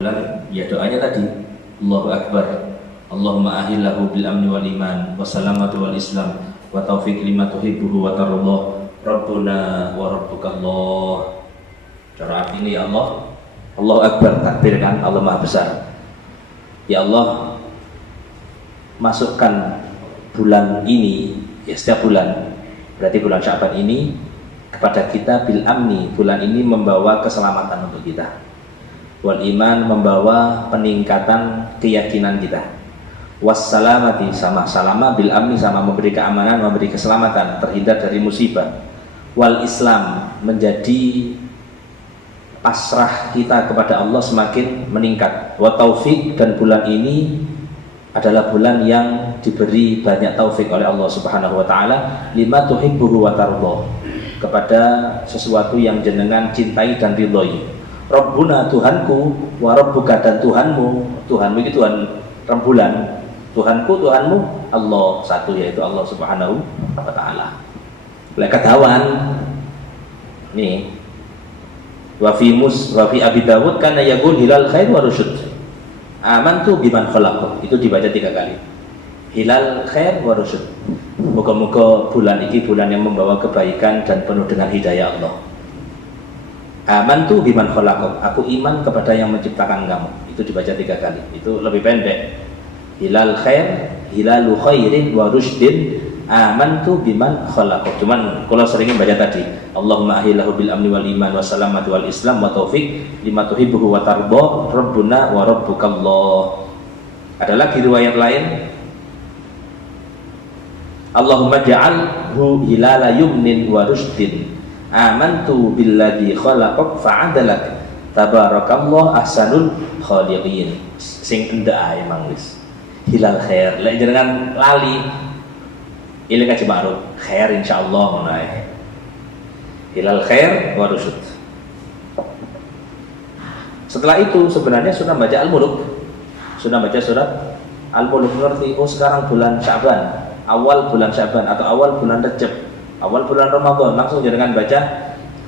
Ya doanya tadi, Allahu Akbar, Allahumma ahillahu bil amni wal iman wa salamatu wal islam wa taufiq lima tuhibbuhu wa tarullah Rabbuna wa rabbukallah. Cara arti ini, ya Allah, Allahu Akbar, takbir kan, Allah Maha Besar. Ya Allah, masukkan bulan ini, ya setiap bulan, berarti bulan Sya'ban ini, kepada kita bil amni, bulan ini membawa keselamatan untuk kita, wal iman, membawa peningkatan keyakinan kita, wassalamati, sama salama, bil amni, sama memberi keamanan, memberi keselamatan, terhindar dari musibah, wal islam, menjadi pasrah kita kepada Allah semakin meningkat, wa taufik, dan bulan ini adalah bulan yang diberi banyak taufik oleh Allah Subhanahu wa taala, lima tuhibbuhu wa tarullah, kepada sesuatu yang jenengan cintai dan ridhoi. Rabbuna, Tuhanku, wa rabbuka, dan Tuhanmu. Tuhanmu itu Tuhan rembulan, Tuhanku, Tuhanmu Allah, satu, yaitu Allah Subhanahu wa ta'ala. Ketahuan nih, wa fi Abi Dawud kana yaqul hilal khair wa rusyd, amantu biman khalaq, itu dibaca 3 kali, hilal khair wa rusyd. Moga-moga bulan ini bulan yang membawa kebaikan dan penuh dengan hidayah Allah. Amantu biman khalaq, aku iman kepada yang menciptakan kamu, itu dibaca 3 kali, itu lebih pendek. Hilal khair, hilalu khairin wa rusydin, amantu biman khalaq. Cuman kalau seringin baca tadi, Allahumma ahillahu bil amni wal iman wa salamati wal islam wa taufiq lima tuhibbuhu wa tarda rabbuna wa rabbukallah. Ada lagi riwayat lain, Allahumma ja'alhu hilala yumnin wa rusydin, amantu billadzi khalaqak fa'adalak tabarakallah ahsanul khaliqin. Sing endah emang wis hilal khair, lek jenengan lali ile kaji ma'ruf khair insyaallah ngono ae, hilal khair wa rusyd. Setelah itu sebenarnya sudah baca Al-Muluk, sudah baca surat Al-Muluk, ngerti oh sekarang bulan Sya'ban, awal bulan Sya'ban atau awal bulan Rajab, awal bulan Ramadan, langsung jangan baca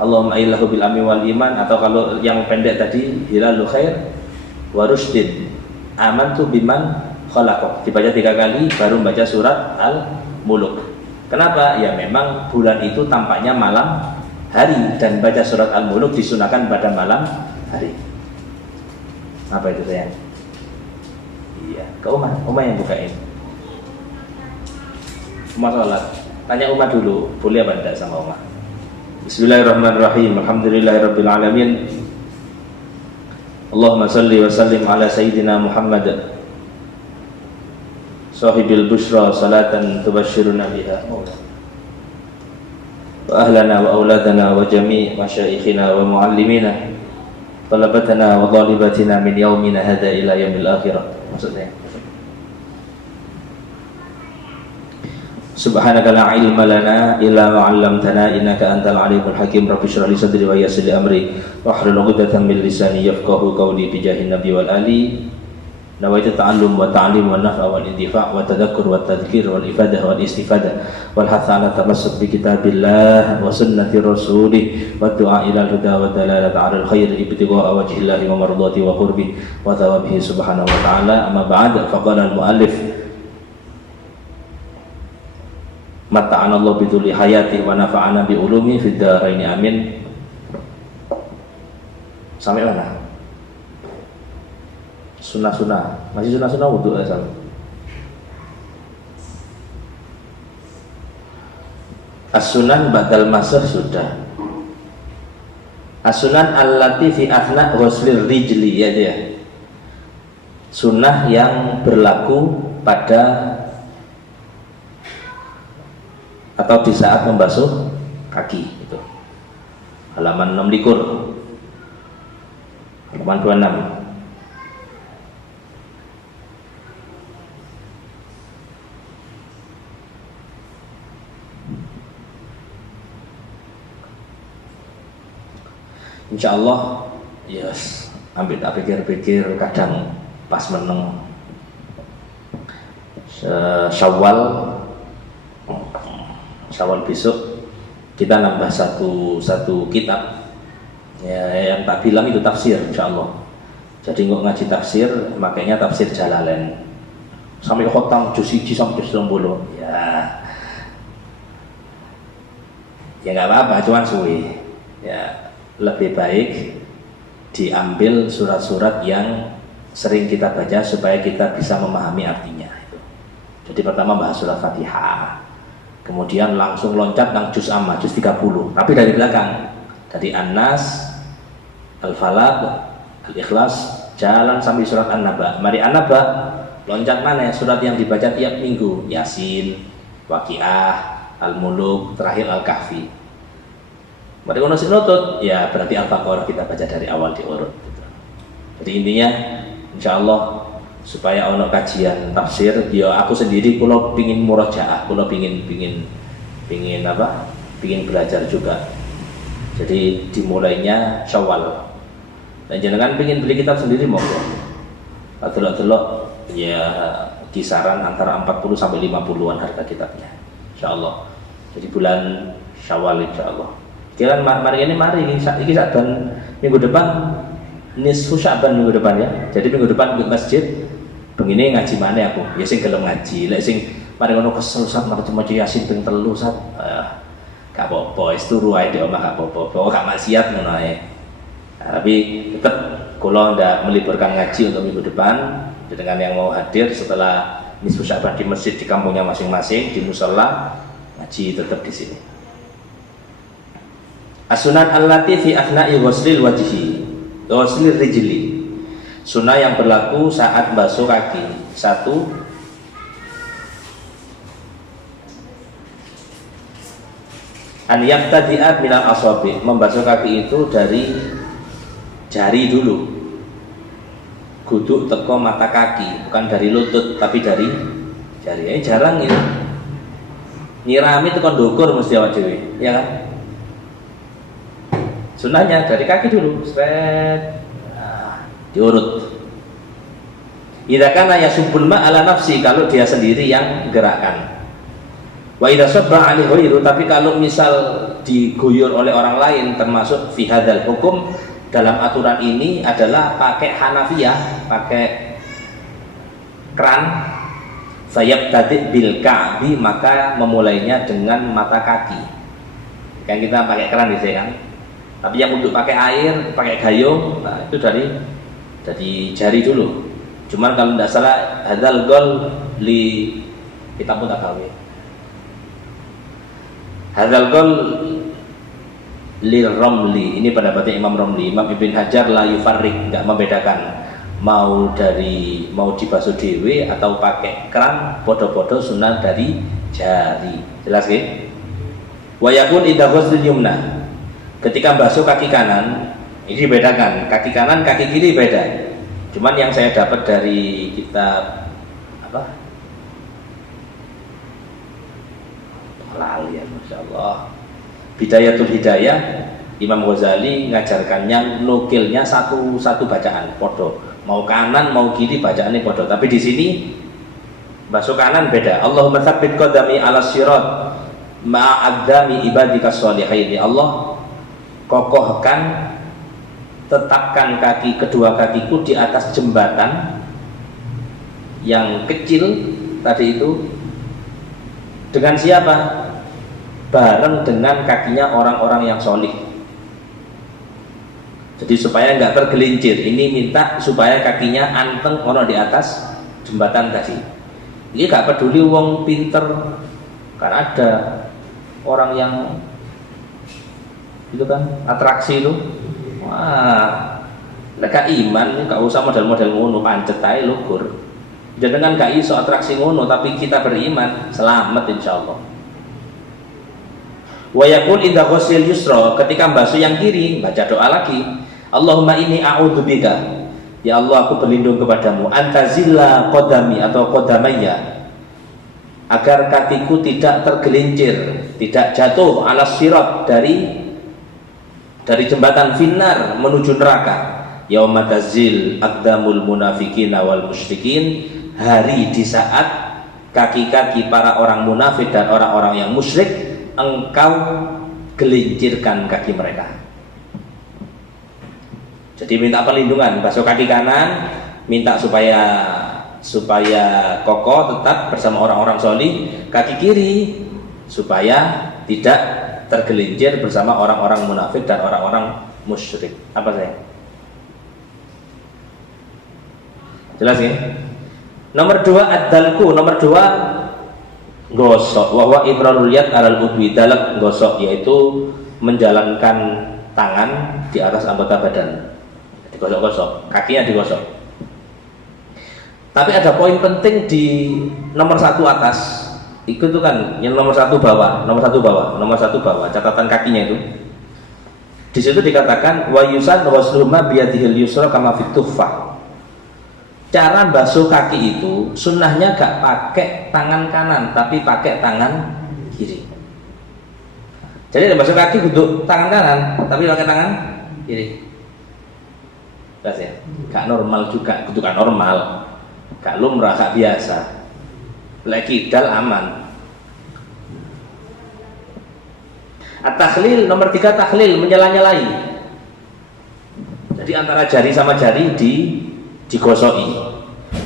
Allahumma illahu bil amni wal iman, atau kalau yang pendek tadi hilalul khair wa rusydin, amantu biman khalaq, dibaca 3 kali baru baca surat Al-Muluk. Kenapa? Ya memang bulan itu tampaknya malam hari, dan baca surat Al-Muluk disunahkan pada malam hari. Apa itu sayang? Iya, ke Uma yang bukain. Uma sholat, tanya Uma dulu, boleh apa tidak sama Uma? Bismillahirrahmanirrahim. Alhamdulillahirabbil alamin. Allahumma shalli wa sallim ala sayyidina Muhammad sahibil busyra salatan tubashshiruna biha wa ahlana wa auladana wa jami' masyayikhina wa muallimina talabatana wa thalibatina min yaumina hadha ila yaumil akhirah. Maksudnya Subhanaka la ilma lana illa ma 'allamtana innaka antal alimul hakim. Rabbi shrah li sadri wa yassir li amri wahlul 'uqdatam min lisani yafqahu qawli bi jahin nabi wal ali. Nawaitu ta'allum wa ta'lim wa naf'a wal intifa' wa tadhakkur wa tadhkir wal ifadah wal istifadah wal hatha ala tamassuk bi kitabillah wa sunnati rasulih wa du'a ila al-huda wa dalalat 'ala al-khair ibtigha'a wajhillahi wa mardati wa qurbi wa thawabihi subhanahu wa ta'ala. Amma ba'd, faqala al-muallif mata'ana Allah biduli hayati wa nafa'ana bi ulumi fid dharaini amin. Sampai mana? Sunnah-sunnah, masih sunnah-sunnah wudhu asal. As-sunan ba'dal masah sudah. As-sunan allati fi athna ghuslir rijli, ya dia. Sunnah yang berlaku pada atau di saat membasuh kaki, itu. Halaman 26, halaman 26. Insya Allah, yes, ambil tak pikir-pikir kadang pas meneng Syawal besok kita nambah satu kitab ya, yang tak bilang itu tafsir insya Allah. Jadi nggak ngaji tafsir, makanya tafsir Jalalain sampai khotam juz 1 sampai juz 30. Ya nggak apa-apa, cuman suwi. Ya lebih baik diambil surat-surat yang sering kita baca supaya kita bisa memahami artinya. Jadi pertama bahas surat Fatihah, kemudian langsung loncat nang juz amma, juz 30, tapi dari belakang, dari An-Nas, Al-Falaq, Al-Ikhlas, jalan sampai surat An-Naba. Mari An-Naba, loncat mana? Surat yang dibaca tiap minggu, Yasin, Waqiah, Al-Muluk, terakhir Al-Kahfi. Mari kono sing nutut, ya berarti Al-Baqarah kita baca dari awal diurut. Jadi intinya, insya Allah supaya ono kajian tafsir, ya aku sendiri kalau pingin murojaah, kalau pingin belajar juga. Jadi dimulainya Syawal. Dan jangan pingin beli kitab sendiri monggo. Delok-delok ya kisaran antara 40 sampai 50-an harga kitabnya. Insyaallah. Jadi bulan Syawal insyaallah. Kira mari ini Sa'ban minggu depan, nisfu Sa'ban minggu depan ya. Jadi minggu depan ke masjid begini ngaji mana aku? Ya sing gelem ngaji. Lek sing mari ngono kesel sat mari maca Yasin ping 3 sat. Gak apa-apa, wis turu ae di omah gak apa-apa. Gak maksiat ngono ae. Tapi tetap kalau ndak meliburkan ngaji untuk minggu depan, dengan yang mau hadir setelah nisfu Sa'ban di masjid di kampungnya masing-masing, di musala, ngaji tetap di sini. As-sunan allati fi afna'i ghuslil wajhi, ghuslil rijli. Sunnah yang berlaku saat basuh kaki. 1, an yaqtadi'at minal asabi, membasuh kaki itu dari jari dulu, kudu teko mata kaki, bukan dari lutut tapi dari jari. Ini jarang ya, nyirami teko ndukur mesti awak dhewe, ya kan? Sunnahnya dari kaki dulu, seret, diurut. Idza kana yasubbul ma ala nafsi, kalau dia sendiri yang gerakkan. Wa idza sabba alaihi ghairu, tapi kalau misal diguyur oleh orang lain, termasuk fi hadzal hukum, dalam aturan ini adalah pakai Hanafiyah, pakai keran, fayabtadi bil ka'bi, maka memulainya dengan mata kaki. Kan kita pakai keran di sini kan. Tapi yang untuk pakai air, pakai gayung, nah itu dari jari dulu. Cuman kalau tidak salah hadzal gol li, kita pun tak tahu. Hadzal gol lil Romli, ini pendapatnya Imam Romli. Imam Ibn Hajar la yufarrik, nggak membedakan mau dibasuh dewe atau pakai keran, podo-podo sunnah dari jari. Jelas ya? Wa yakun idza ghusl yumna, ketika basuh kaki kanan, ini dibedakan, kaki kanan, kaki kiri beda. Cuman yang saya dapat dari kitab apa? Lali ya, Masya Allah. Bidayatul Hidayah, Imam Ghazali ngajarkannya, nukilnya satu bacaan, podo. Mau kanan, mau kiri bacaannya podo. Tapi di sini basuh kanan beda. Allahumma tsabbit qadami ala sirat ma'adzami ibadika sholihin. Ya Allah, kokohkan, tetapkan kedua kakiku di atas jembatan yang kecil tadi itu. Dengan siapa? Bareng dengan kakinya orang-orang yang solih. Jadi supaya nggak tergelincir. Ini minta supaya kakinya anteng ono di atas jembatan tadi. Ini nggak peduli wong pinter, kan ada orang yang itu kan atraksi itu. Wah, leka iman nggak usah model-model ngono, pancet ae lugur. Jangan gak iso atraksi ngono, tapi kita beriman, selamat insyaallah. Wa yaqul idza ghusil yusra, ketika basuh yang kiri baca doa lagi. Allahumma inni a'udzubika, ya Allah aku berlindung kepadamu, antazilla qadami atau qadamayya, agar kakiku tidak tergelincir, tidak jatuh ala sirat dari jembatan finnar menuju neraka. Yauma tazil aqdamul munafiqina wal musyrikin, hari di saat kaki-kaki para orang munafik dan orang-orang yang musyrik engkau gelincirkan kaki mereka. Jadi minta perlindungan, basuh kaki kanan, minta supaya kokoh tetap bersama orang-orang solih. Kaki kiri supaya tidak tergelincir bersama orang-orang munafik dan orang-orang musyrik. Apa saya? Jelas ya? Nomor 2 ad-dalku, nomor 2 gosok. Wa ibrarul yad alal ubwi, dalak gosok yaitu menjalankan tangan di atas anggota badan. Digosok-gosok, kakinya digosok. Tapi ada poin penting di nomor 1 atas. Itu tuh kan yang nomor 1 bawah, nomor 1 bawah catatan kakinya itu. Di situ dikatakan wa yusan ghusluhuma biyadihil yusra kama fit tuhfah. Cara basuh kaki itu sunnahnya gak pakai tangan kanan tapi pakai tangan kiri. Jadi basuh kaki duduk tangan kanan tapi pakai tangan kiri. Jelas ya? Gak normal juga, itu gak normal. Gak lumrah, gak biasa. Lagi kidal aman. At-takhlil, nomor 3 takhlil, menyela-nyelai. Jadi antara jari sama jari digosoki.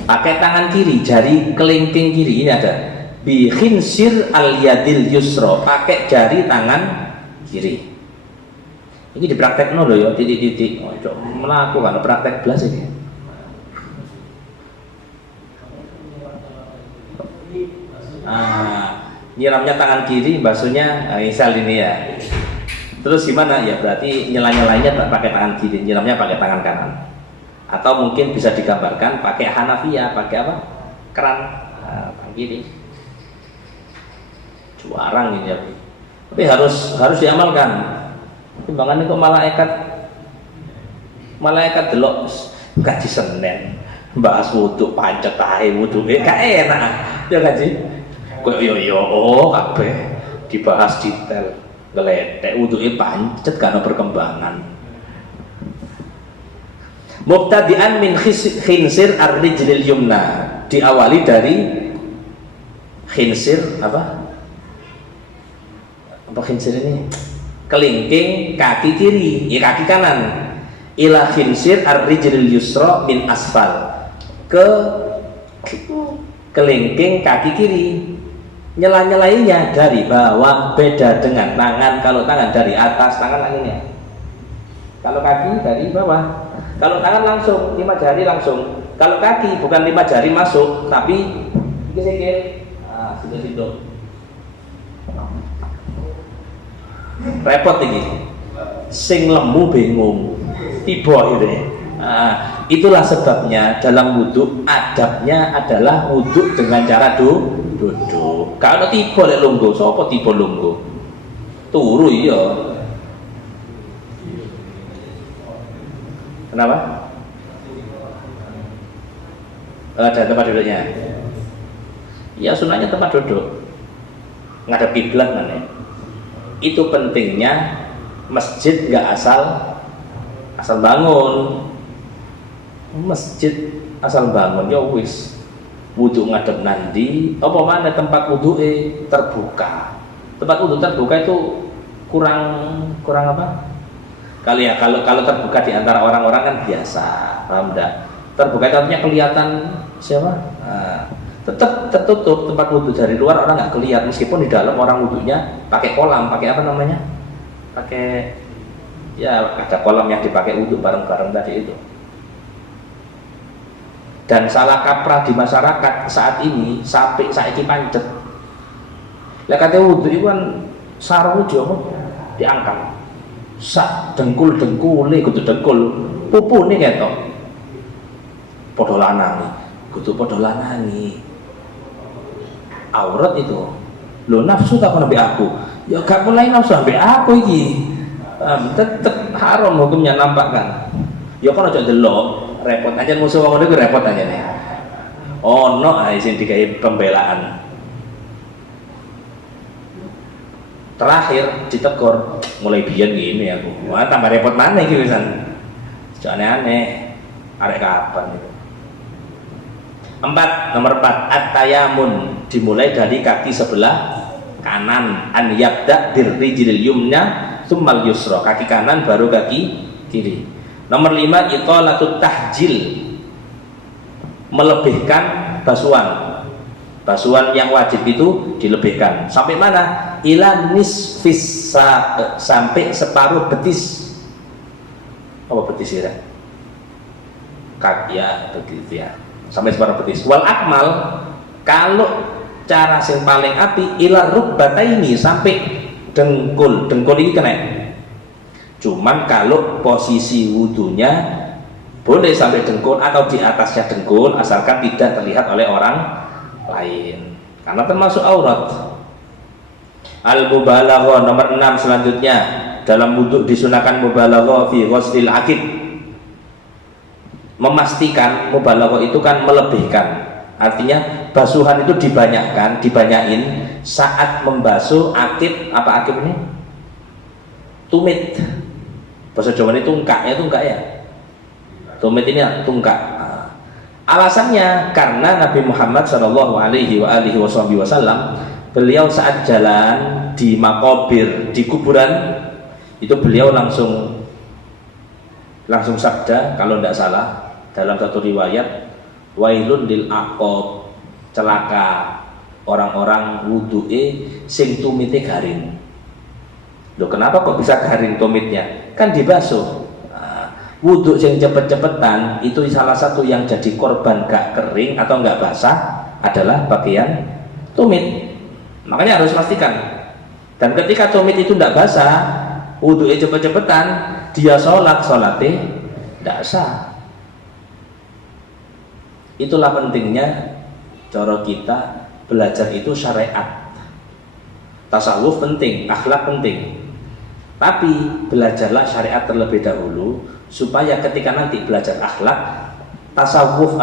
Pakai tangan kiri, jari kelingking kiri ini ada. Bi khinsir al-yadil yusra, pakai jari tangan kiri. Ini dipraktekno lho ya, titik-titik. Ojo melakukan praktek belas ini. Nyiramnya tangan kiri, basuhnya misal ini ya. Terus gimana? Ya berarti nyela-nyelainya tak pakai tangan kiri, nyiramnya pakai tangan kanan. Atau mungkin bisa digambarkan pakai Hanafiyah, pakai apa? Keran tangan kiri. Juarang ini ya. Tapi harus diamalkan. Timbangan itu malaikat delok gaji Senin bahas wudhu pancet ae wudhu gak enak ya gaji kok yo kabeh dibahas detail ngeletek wudhuke pancet karena perkembangan. Mubtadi'an min khinsir ar-rijlil yumna, diawali dari khinsir apa khinsir ini kelingking kaki kiri, ya kaki kanan. Ila khinsir ar-rijlil yusra min asfal, ke kelingking kaki kiri. Nyela-nyelainya dari bawah, beda dengan tangan. Kalau tangan dari atas, tangan anginnya. Kalau kaki dari bawah. Kalau tangan langsung 5 jari langsung. Kalau kaki bukan 5 jari masuk, tapi sikil. Situ. Repot ini. Sing lemu bingung. Tiba itu. Itulah sebabnya dalam wudhu adabnya adalah wudhu dengan cara duduk. Kalau tiba lek lungguh, sapa tiba lungguh? Turu iya. Kenapa? Ada tempat duduknya. Ya sunahnya tempat duduk. Ngadep kiblat mana? Itu pentingnya masjid nggak asal bangun. Masjid asal bangun ya wis wudhu ngadep nandi apa mana tempat wudhu terbuka. Tempat wudhu terbuka itu kurang apa? Kalau terbuka di antara orang-orang kan biasa, paham enggak? Terbuka itu artinya kelihatan siapa? Tetap tertutup tempat wudhu dari luar orang nggak kelihatan, meskipun di dalam orang wudhunya pakai kolam, pakai apa namanya? Pakai ya ada kolam yang dipakai wudhu bareng-bareng tadi itu. Dan salah kaprah di masyarakat saat ini sampai saiki pancet. Lah kate wudhu itu kan sarung jowo diangkat. Sak dengkul-dengkule kudu dengkul, pupune ketok. Padha lanang, kudu padha lanangi. Aurat itu. Lho nafsu tak nabi aku. Ya gak mulai nafsu ambek aku iki. Tetep haram hukumnya nampak kan. Ya kan aja delok, repot aja musuh wong ngono repot aja nih. Ono ae sing digawe pembelaan. Terakhir ditegur mulai biyen gini aku. Wah tambah repot mana iki wisan. Jangan aneh. Arek kapan itu? Nomor 4 at-tayamun, dimulai dari kaki sebelah kanan. An yabda birrijlil yumna tsummal yusra, kaki kanan baru kaki kiri. Nomor 5 italatut tahjil, melebihkan basuhan. Basuhan yang wajib itu dilebihkan sampai mana? Ila nisfis, sampai separuh betis. Apa betis ya? Kaki ya, begitu ya. Sampai separuh betis. Wal akmal, kalau cara yang paling api ila rukbataini, sampai dengkul. Dengkul ini kena. Cuman kalau posisi wudunya boleh sampai dengkul atau di atasnya dengkul, asalkan tidak terlihat oleh orang lain, karena termasuk aurat. Al-mubalaghah nomor 6 selanjutnya, dalam wudhu disunahkan mubalaghah fi ghuslil akid. Memastikan, mubalaghah itu kan melebihkan, artinya basuhan itu dibanyakin saat membasuh akid. Apa akid ini? Tumit. Bahasa Jawa ini tungkak ya. Tumit ini tungkak. Alasannya karena Nabi Muhammad Shallallahu Alaihi Wasallam, beliau saat jalan di makobir, di kuburan itu, beliau langsung sabda, kalau tidak salah dalam satu riwayat, wailun lil aqab, celaka orang-orang wudu'e sing tumite garing. Loh, kenapa kok bisa garing tumitnya? Kan dibasuh. Wudhu yang cepet-cepetan itu salah satu yang jadi korban gak kering atau gak basah adalah bagian tumit. Makanya harus pastikan. Dan ketika tumit itu tidak basah, wudhu cepet-cepetan, dia sholatnya tidak sah. Itulah pentingnya cara kita belajar itu syariat. Tasawuf penting, akhlak penting, tapi belajarlah syariat terlebih dahulu, supaya ketika nanti belajar akhlak, tasawuf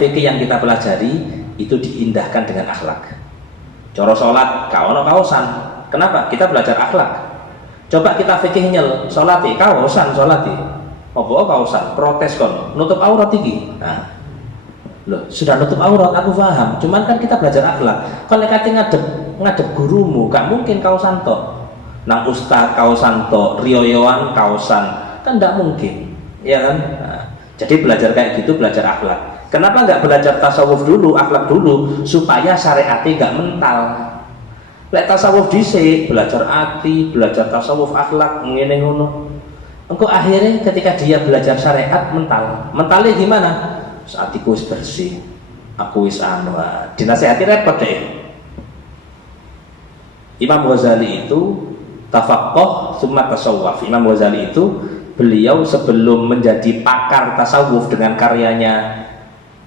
fikih yang kita pelajari itu diindahkan dengan akhlak. Cara sholat kaono kaosan, kenapa? Kita belajar akhlak. Coba kita fikih nyel sholati kaosan, sholati apa kaosan, protes kon nutup aurat iki. Nah, loh, sudah nutup aurat aku paham, cuman kan kita belajar akhlak. Kalau kate ngadep gurumu gak mungkin kaosan tok. Nang ustaz kaosan tok, riyoyoan kaosan, kan tidak mungkin, ya kan? Nah, jadi belajar kayak gitu, belajar akhlak. Kenapa nggak belajar tasawuf dulu, akhlak dulu, supaya syariatnya nggak mental. Lek tasawuf dhisik, belajar ati, belajar tasawuf, akhlak, ngene ngono. Engko akhirnya ketika dia belajar syariat mental. Mentalnya gimana? Saatiku wis bersih, aku wis dinasihati repot deh. Imam Ghazali itu tafaqqah summa tasawwuf. Imam Ghazali itu beliau sebelum menjadi pakar tasawuf dengan karyanya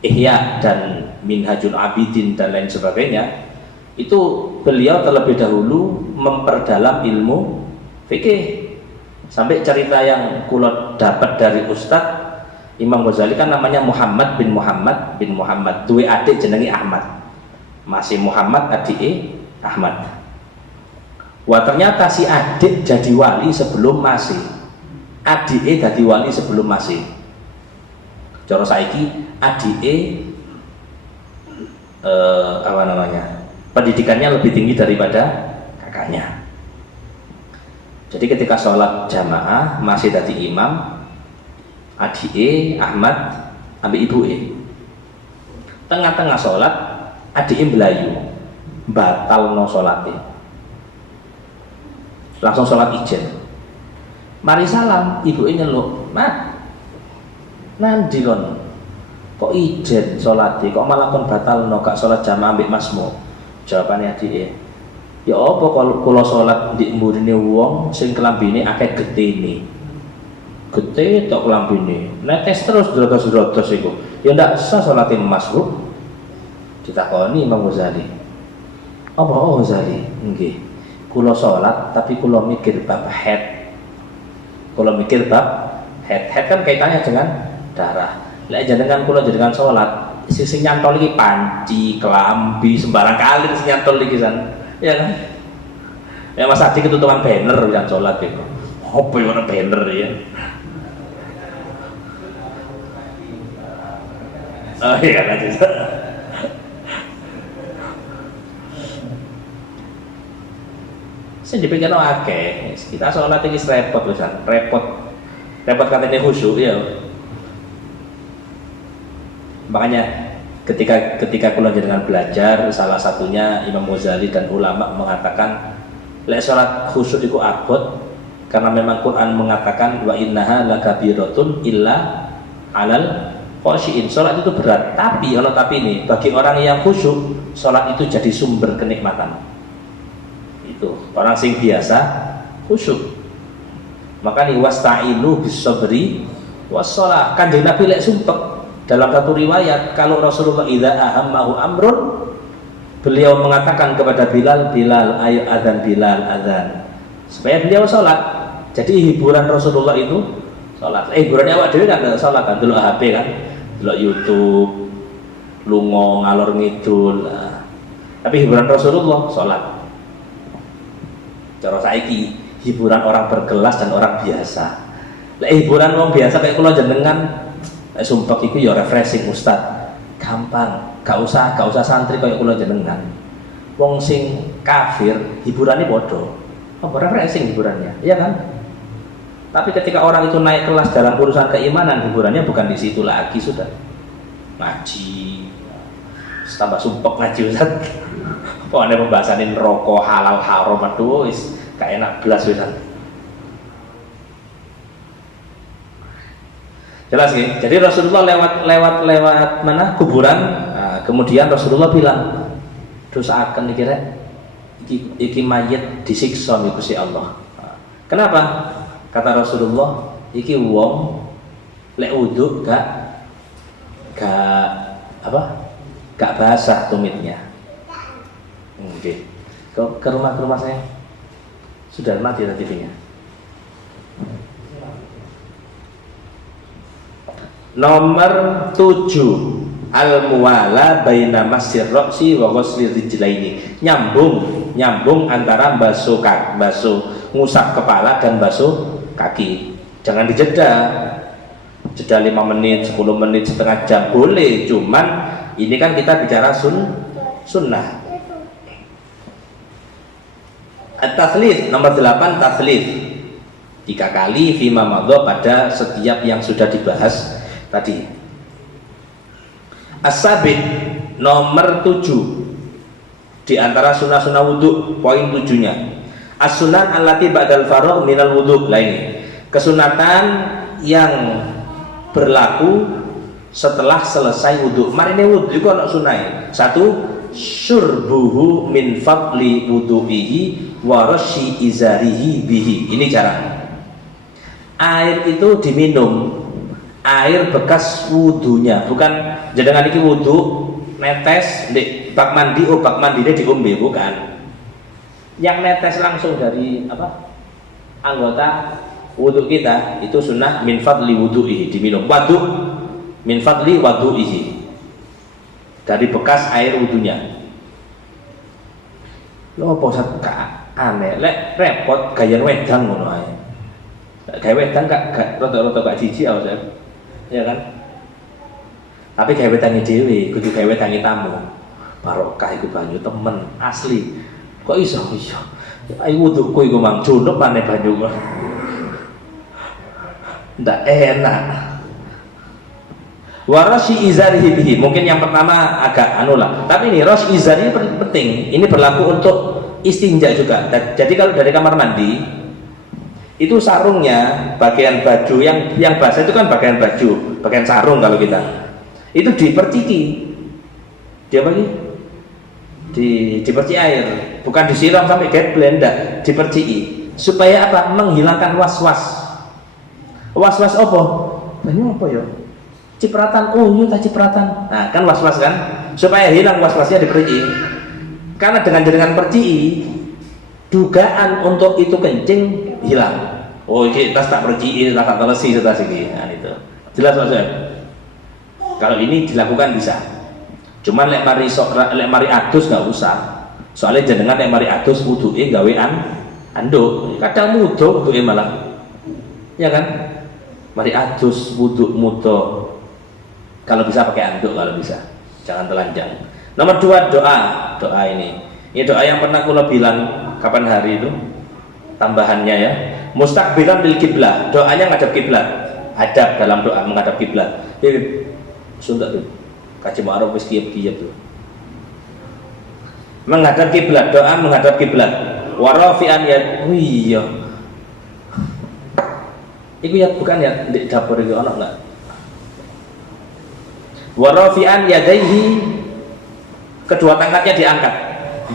Ihya dan Minhajul Abidin dan lain sebagainya, itu beliau terlebih dahulu memperdalam ilmu fikih. Sampai cerita yang kula dapat dari Ustadz Imam Ghazali, kan namanya Muhammad bin Muhammad, duwe adik jenenge Ahmad, masih Muhammad adike Ahmad. Wah, ternyata si adik jadi wali sebelum masih, adike dadi wali sebelum masih. Cara saiki adike pendidikannya lebih tinggi daripada kakaknya. Jadi ketika sholat jamaah masih dadi imam, adike Ahmad ambil ibuke. Tengah-tengah sholat adike mblayu, batalno sholate. Langsung sholat ijen. Mari salam, ibuke nyeluk, "Mat, nandi kon? Kok ijen sholate, kok malah kon batalno gak sholat jamaah ambek masmu?" Jawabannya adike, "Ya apa kalau kula sholat di mburine wong sing kelambine akeh getine. Gete tok kelambine, netes terus drotos-drotos iku. Ya ndak sah sholate emas, Bu." Ditakoni Imam Ghazali. "Apa Ghazali?" "Nggih. Kula sholat tapi kula mikir bab head. Kula mikir bab head. Head kan kaitannya dengan darah. Lek jenengan kula jenengan sholat, sing nyantol iki panci, kelambi, sembarang kali sing nyantol iki san." Ya kan? Ya Mas Adi ketutupan banner yang sholat itu. Apa yang ada banner ya? Oh iya kan. Saya dipikir akeh, kita sholat ini repot, repot. repot katanya khusyuk ya. Makanya ketika kula jenengan belajar, salah satunya Imam Ghazali dan ulama mengatakan lek salat khusyuk iku abot karena memang Quran mengatakan wa innaha lakabiratun illa alal khoshiin. Salat itu berat, tapi kalau tapi ini bagi orang yang khusyuk, salat itu jadi sumber kenikmatan. Itu orang sing biasa khusyuk. Maka nih wasta'inu bis-sabri was-shalah. Kanjeng Nabi lek sumpek dalam satu riwayat, kalau Rasulullah idza ahammahu amrun, beliau mengatakan kepada Bilal, Bilal ayo adzan, Bilal adzan, supaya beliau sholat. Jadi hiburan Rasulullah itu sholat. Hiburannya awak dhewe kan sholat kan, delok HP kan, delok YouTube, lungo ngalor ngidul. Nah, tapi hiburan Rasulullah sholat. Cara saiki hiburan orang berkelas dan orang biasa. Hiburan orang biasa kayak kula jenengan sumpah itu ya refreshing Ustad, gampang, gak usah santri kayak kula jenengan. Wong sing kafir hiburannya bodoh, apa refreshing hiburannya, iya kan? Tapi ketika orang itu naik kelas dalam urusan keimanan, hiburannya bukan di situ lagi, sudah ngaji, tambah sumpah ngaji Ustad. Pokoknya pembahasanin rokok halal haram, aduh, gak enak belas Ustad. Jelas ya? Jadi Rasulullah lewat mana kuburan, nah, kemudian Rasulullah bilang dosa akan dikira iki mayit disiksa nih Gusti Allah. Nah, kenapa? Kata Rasulullah, iki wong lek wudu gak basah tumitnya. Oke. Ke rumah saya sudah mati TV-nya. Nomor 7, al-muwala baina masir roksi wa ghusli rijlaini. Nyambung antara basuh ngusap kepala dan basuh kaki. Jangan dijeda 5 menit, 10 menit, setengah jam boleh, cuman ini kan kita bicara sunnah. At-tatslits nomor 8, tatslits 3 kali fima madha pada setiap yang sudah dibahas tadi. As-sabit nomor 7 di antara sunnah-sunnah wudhu, poin 7-nya. As-sunan allati ba'dal faragh minal wudhu. Lain kesunatan yang berlaku setelah selesai wudhu. Marine wudhu itu ana sunai. 1, syurbuhu min fadli wudhu'ihi wa rasyi izarihi bihi. Ini cara. Air itu diminum, air bekas wudhunya, bukan jenengan iki wudhu netes di bak mandi, bak mandine diombe, bukan. Yang netes langsung dari anggota wudhu kita itu sunnah min fadli wudhu'ihi, diminum. Wadu min fadli wudhu'ihi, dari bekas air wudhunya. Lo apa usah aneh, lek repot gaya wedang ngono ae. Gaya wedang gak rada-rada gak jijik awake. Ya kan? Tapi gawe wedangi dhewe, kudu gawe wedangi tamu. Barokah iku banyu temen asli. Kok iso? Iya. Ayo wuduku iku mang junub maneh banyu kok. Ndak enak. Wa rasyi izarihi bihi. Mungkin yang pertama agak lah. Tapi ini rasyi izari penting. Ini berlaku untuk istinja juga. Jadi kalau dari kamar mandi itu sarungnya, bagian baju yang basah itu kan bagian baju, bagian sarung kalau kita itu diperciki, diperciki air, bukan disiram sampai get blend, diperciki supaya apa? Menghilangkan was-was apa? Banyak apa ya? Cipratan, oh iya tak cipratan, nah kan was-was kan, supaya hilang was-wasnya diperciki. Karena dengan perciki, dugaan untuk itu kencing hilang. Oh ini tas tak perciki, tak telesi, tas ini. Nah itu jelas maksudnya. Kalau ini dilakukan bisa. Cuman lek mari adus nggak usah. Soalnya jenengan lek mari adus wuduke gawean anduk. Kadang mudo wuduke malah. Ya kan? Mari adus wudhu mudo. Kalau bisa pakai anduk, kalau bisa. Jangan telanjang. Nomor 2, doa ini. Ini doa yang pernah kula bilang kapan hari itu? Tambahannya ya. Mustaqbilan lil kiblah, doanya ngadap kiblat. Adab dalam doa menghadap kiblat. Sundak tuh. Kaji ma'ruf wis kiyep-kiyep tuh. Menghadap kiblat, doa menghadap kiblat. Wa rafi'an ya. Oh iya. Iku ya bukan ya di dapur iki ono enggak? Wa rafi'an yadaihi, kedua tangannya diangkat.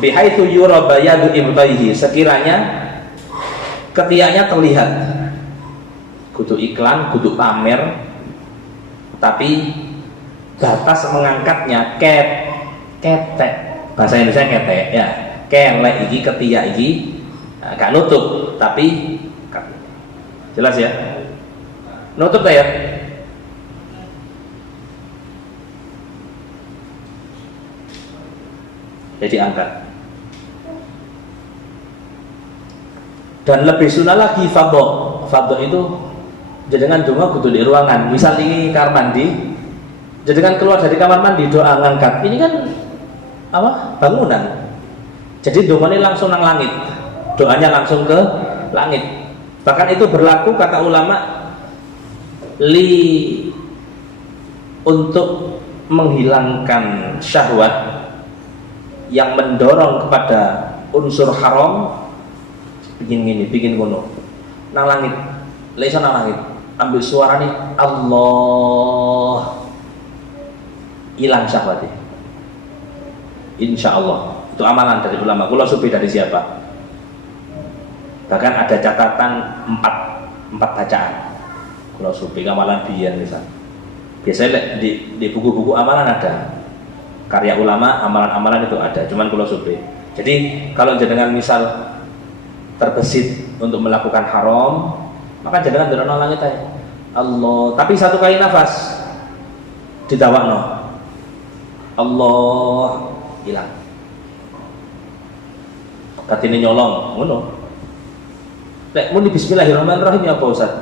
Bihaitsu yura bayadu ibtaihi, sekiranya ketiaknya terlihat. Kudu iklan, kudu pamer, tapi batas mengangkatnya ketek. Bahasa Indonesia ketek ya. Kelek iki ketiak iki gak nutup, tapi jelas ya. Nutup ya. Jadi angkat. Dan lebih sunnah lagi fadho. Fadho itu jenengan donga kudu di ruangan. Misal ini kamar mandi, jenengan keluar dari kamar mandi doa ngangkat. Ini kan apa? Bangunan. Jadi dongane langsung nang langit. Doanya langsung ke langit. Bahkan itu berlaku kata ulama untuk menghilangkan syahwat yang mendorong kepada unsur haram, bikin ngono nang langit, leso nang langit, ambil suara nih Allah, hilang syahwatnya. Insya Allah itu amalan dari ulama. Kula supi dari siapa? Bahkan ada catatan empat bacaan. Kula supi amalan biyen misal. Biasanya di buku-buku amalan ada. Karya ulama, amalan-amalan itu ada. Cuman kula supi. Jadi kalau jenengan misal terbesit untuk melakukan haram, maka jenengan ndelok langit ae. Allah, tapi satu kali nafas didawakno. Allah hilang. Katine nyolong, ngono. Nek muni bismillahirrahmanirrahim ya apa Ustaz?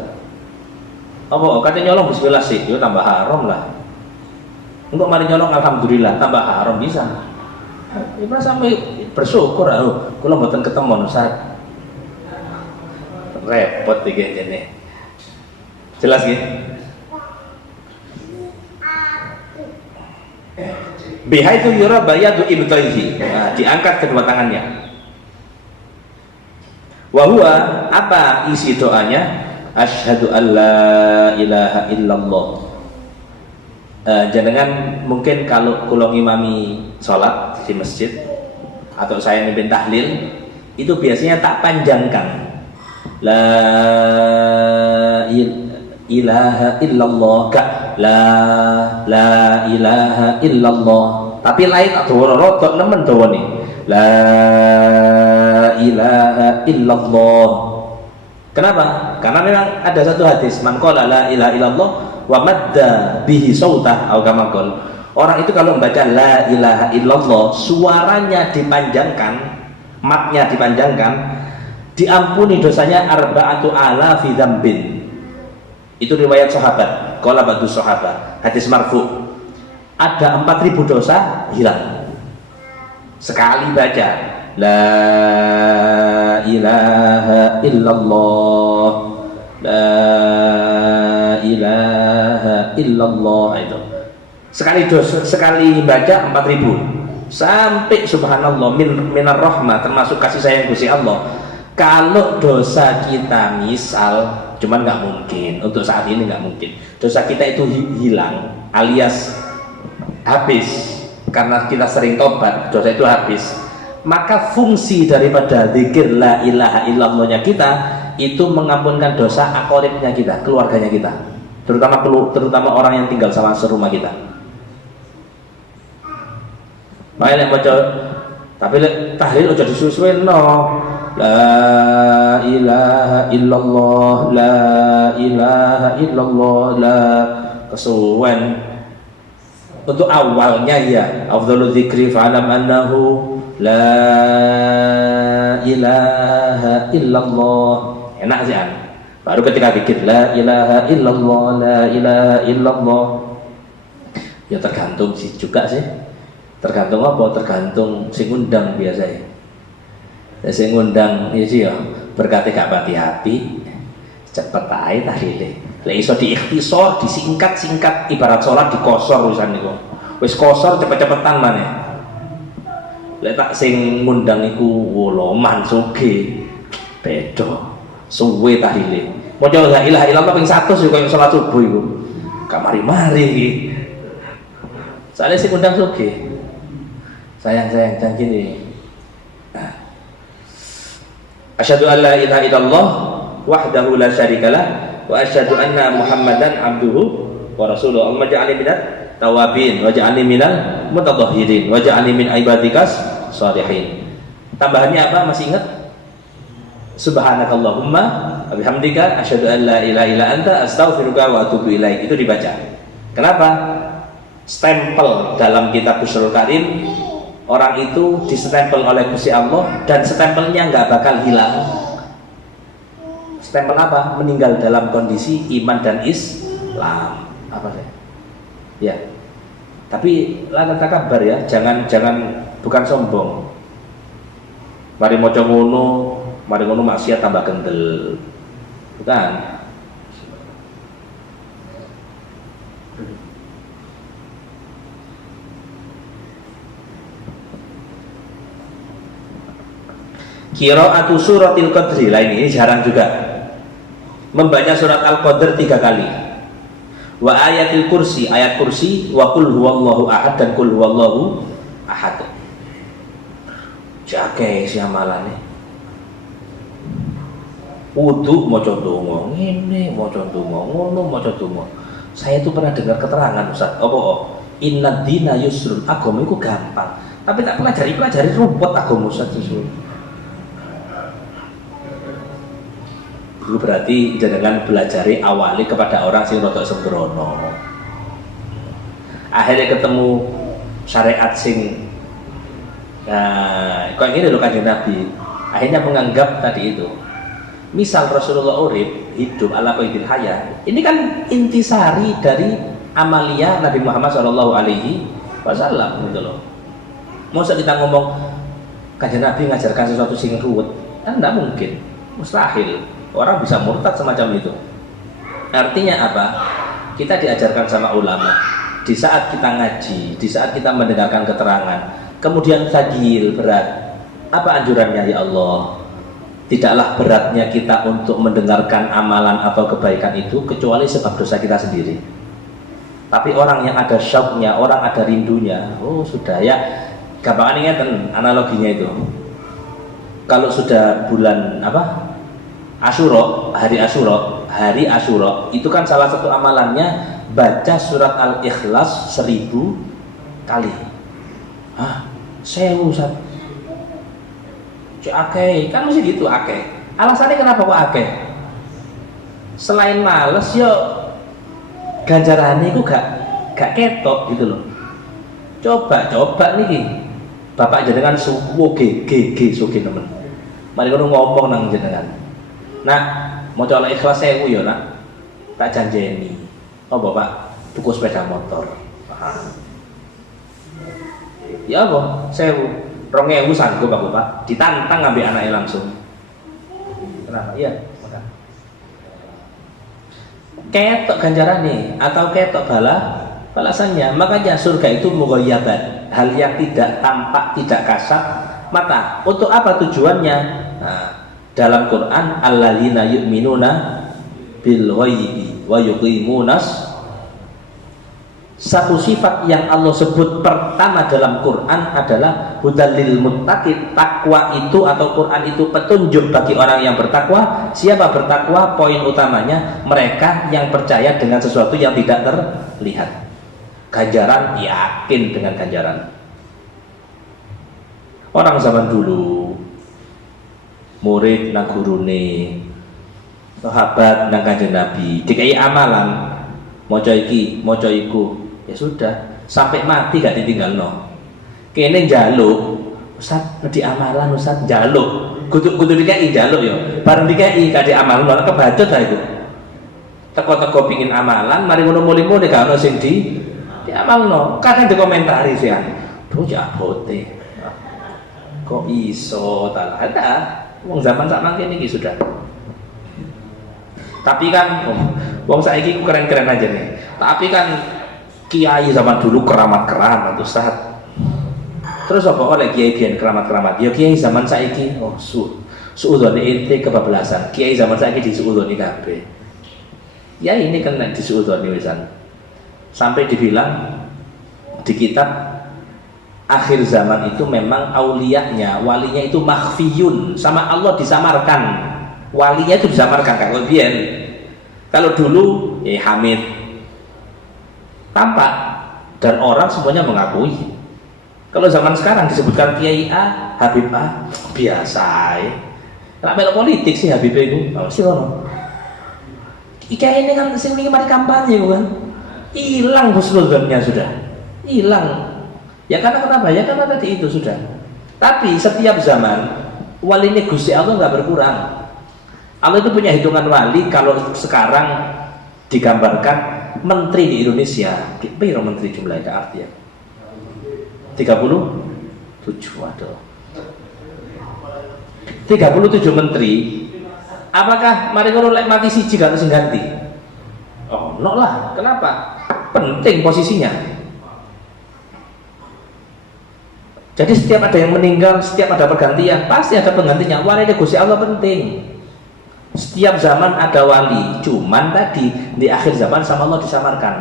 Apa katanya nyolong bismillah sih, yo tambah haram lah. Untuk mari nyolong alhamdulillah tambah haram bisa. Ibu sampai bersyukur aku, kula mboten ketemu Ustaz. Repot iki jene. Jelas nggih? Bihaitsu yura bayadu ibtaihi. Nah, diangkat kedua tangannya. Wa huwa, apa isi doanya? Asyhadu alla ilaha illallah. Jenengan mungkin kalau kula ngimami salat di masjid atau saya mimpin tahlil, itu biasanya tak panjangkan. La ilaha illallah, gak la ilaha illallah, tapi lain atau rotok nemen dawane la ilaha illallah. Kenapa? Karena memang ada satu hadis, man qala la ilaha illallah wa madda bihi sautah atau kama qol. Orang itu kalau membaca la ilaha illallah, suaranya dipanjangkan, matnya dipanjangkan, diampuni dosanya arba'atu alafi dzambin. Itu riwayat sahabat, qala ba'du sahabat, hadis marfu. Ada 4.000 dosa hilang sekali baca la ilaha illallah, la ilaha illallah. Itu sekali dosa, sekali baca 4.000 sampai subhanallah minar rahmah, termasuk kasih sayang Gusti Allah. Kalau dosa kita misal, cuman nggak mungkin untuk saat ini, nggak mungkin dosa kita itu hilang alias habis karena kita sering tobat, dosa itu habis, maka fungsi daripada zikir la ilaha illallahnya kita itu mengampunkan dosa akoribnya kita, keluarganya kita, terutama orang yang tinggal sama serumah kita. Makanya baca, tapi tahlil udah disusuin no. La ilaha illallah, la ilaha illallah, la kesuwen. Untuk awalnya ya, afdhalul dzikri fa'lam annahu la ilaha illallah. Enak sih kan? Baru ketika dikit la ilaha illallah, la ilaha illallah. Ya tergantung sih juga sih. Tergantung apa? Tergantung sing ngundang biasanya. Sing ngundang ya sih ya. berkate gak hati-hati cepet ae tahlile. Lek iso diikhtisor, disingkat-singkat, ibarat sholat dikosor urusan niku. Wis kosor cepet-cepetan maneh. Lek tak sing ngundang iku woloman sugih. Beda. Suwe tahlile. Maca la ilaha illallah ping 100 yo koyo salat subuh iku. Gak mari-mari iki. Soale sing ngundang sugih. Sayang jangan gini. Asyhadu an la ilaha illallah wahdahu la syarikalah wa asyhadu anna Muhammadan abduhu wa rasuluhu. Allahumma ja'alni minat tawabin wa ja'alni minal mutatahhirin wa ja'alni min ibadikas shalihin. Tambahannya apa? Masih ingat? Subhanakallahumma wa bihamdika asyhadu an la ilaha illa anta astaghfiruka wa atubu ilaik. Itu dibaca. Kenapa? Stempel dalam kitab Busrul Karim, orang itu distempel oleh Gusti Allah dan stempelnya nggak bakal hilang. Stempel apa? Meninggal dalam kondisi iman dan Islam. Apa sih? Ya. Tapi la kabar ya, jangan bukan sombong. Mari maca ngono, maksiat tambah kendel. Bukan. Qiraatu suratil qadri lain ini jarang juga. Membaca surat Al-Qadr 3 kali. Wa ayatil kursi, ayat kursi, wa qul huwallahu ahad dan qul huwallahu ahad. Jake si amalane. Wudu maca donga, ngene maca donga, ngono maca donga. Saya itu pernah dengar keterangan Ustaz, inna dina yusrun, agama itu gampang. Tapi tak pelajari rumput agama Ustaz itu. Itu berarti jangan belajari awali kepada orang sing rodok sembrono. Akhirnya ketemu syariat sing kok ini loh Kanjeng Nabi. Akhirnya menganggap tadi itu. Misal Rasulullah urip hidup ala qaidil hayat. Ini kan intisari dari amalia Nabi Muhammad sallallahu alaihi wasallam gitu loh. Masa kita ngomong Kanjeng Nabi ngajarkan sesuatu sing ruwet, kan enggak mungkin. Mustahil. Orang bisa murtad semacam itu. Artinya apa? Kita diajarkan sama ulama. Di saat kita ngaji, di saat kita mendengarkan keterangan, kemudian tagil berat. Apa anjurannya ya Allah? Tidaklah beratnya kita untuk mendengarkan amalan atau kebaikan itu kecuali sebab dosa kita sendiri. Tapi orang yang ada syauknya, orang ada rindunya, sudah ya. Gampang ingat analoginya itu. Kalau sudah bulan Asyura, hari Asyura itu kan salah satu amalannya baca surat Al-Ikhlas 1000 kali. Hah? 1000 Ustaz. Akeh, kan mesti gitu akeh. Alasannya kenapa kok akeh? Selain males yo ganjarannya itu gak ketok gitu loh. Coba niki. Bapak jenengan suwi sugih nemen. Mari kono ngomong nang jenengan. Nah, mau coba ikhlas 1000 ya nak, tak janjeni. Bapak tuku sepeda motor. Ya apa? 1000, 2000 sanggup Bapak. Ditantang ngambil anaknya langsung. Kenapa? Iya. Ketok ganjaran nih, atau ketok balasannya. Makanya surga itu mughayabat, hal yang tidak tampak, tidak kasat mata. Untuk apa tujuannya? Nah, dalam Quran alladzina yu'minuna bil ghaibi wa yuqimunas, satu sifat yang Allah sebut pertama dalam Quran adalah hudallil muttaqin. Takwa itu atau Quran itu petunjuk bagi orang yang bertakwa. Siapa bertakwa? Poin utamanya mereka yang percaya dengan sesuatu yang tidak terlihat. Ganjaran, yakin dengan ganjaran. Orang zaman dulu murid nang gurune, sahabat nang Kanjeng Nabi, dikai amalan, maca iki, maca iku, ya sudah, sampai mati gak ditinggalno. Kene njaluk, Ustaz, di amalan Ustaz njaluk, kudu dikai njaluk ya. Bareng dikai gak di amalan, malah kebacut ta iku. Teko-teko pingin amalan, mari ngono muli-muli gak ono sing di amalno. Kadang dikomentari sih, "Duh jabote. Kok iso ta ada?" Wong zaman sak mangke niki sudah. Tapi kan wong saiki ku keren-keren aja nih. Tapi kan kiai zaman dulu keramat-keramat Ustaz. Terus apa oleh kiai biyen keramat-keramat? Ya kiai zaman saiki suudone ente kebablasan. Kiai zaman saiki disuudoni kabeh. Ya ini kena disuudoni wisan. Sampai dibilang di kitab akhir zaman itu memang auliyanya, walinya itu makhfiyun, sama Allah disamarkan. Walinya itu disamarkan kalau biyen. Kalau dulu Hamid tampak dan orang semuanya mengakui. Kalau zaman sekarang disebutkan Kiai A, Habib A, biasa ya. Kenapa politik sih Habib itu? Kalau sih ono. Kiai ini kan sing mari kampanye kan. Hilang husnudzonnya sudah. Hilang. Ya karena kenapa? Ya karena tadi itu sudah. Tapi setiap zaman wali ini Gusti Allah nggak berkurang. Allah itu punya hitungan wali. Kalau sekarang digambarkan menteri di Indonesia, berapa menteri jumlahnya artinya? 37, waduh. 37 menteri. Apakah mari ngono lek mati siji gak sing ganti? Oh, no lah. Kenapa? Penting posisinya. Jadi setiap ada yang meninggal, setiap ada pergantian, pasti ada penggantinya. Wali Gusti Allah penting. Setiap zaman ada wali, cuman tadi di akhir zaman sama Allah disamarkan.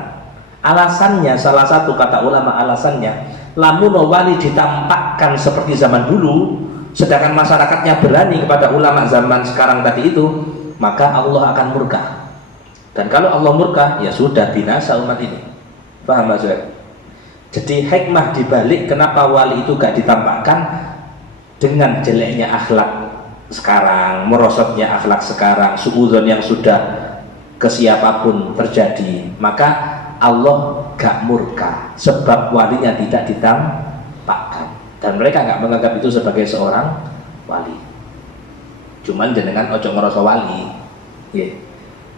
Alasannya, salah satu kata ulama alasannya, lamun wali ditampakkan seperti zaman dulu, sedangkan masyarakatnya berani kepada ulama zaman sekarang tadi itu, maka Allah akan murka. Dan kalau Allah murka, ya sudah binasa umat ini. Paham maksudnya? Jadi hikmah dibalik kenapa wali itu gak ditampakkan dengan jeleknya akhlak sekarang, merosotnya akhlak sekarang, suudzon yang sudah ke siapapun terjadi, maka Allah gak murka sebab walinya tidak ditampakkan dan mereka gak menganggap itu sebagai seorang wali. Cuman jenengan ojo ngerasa wali, yeah.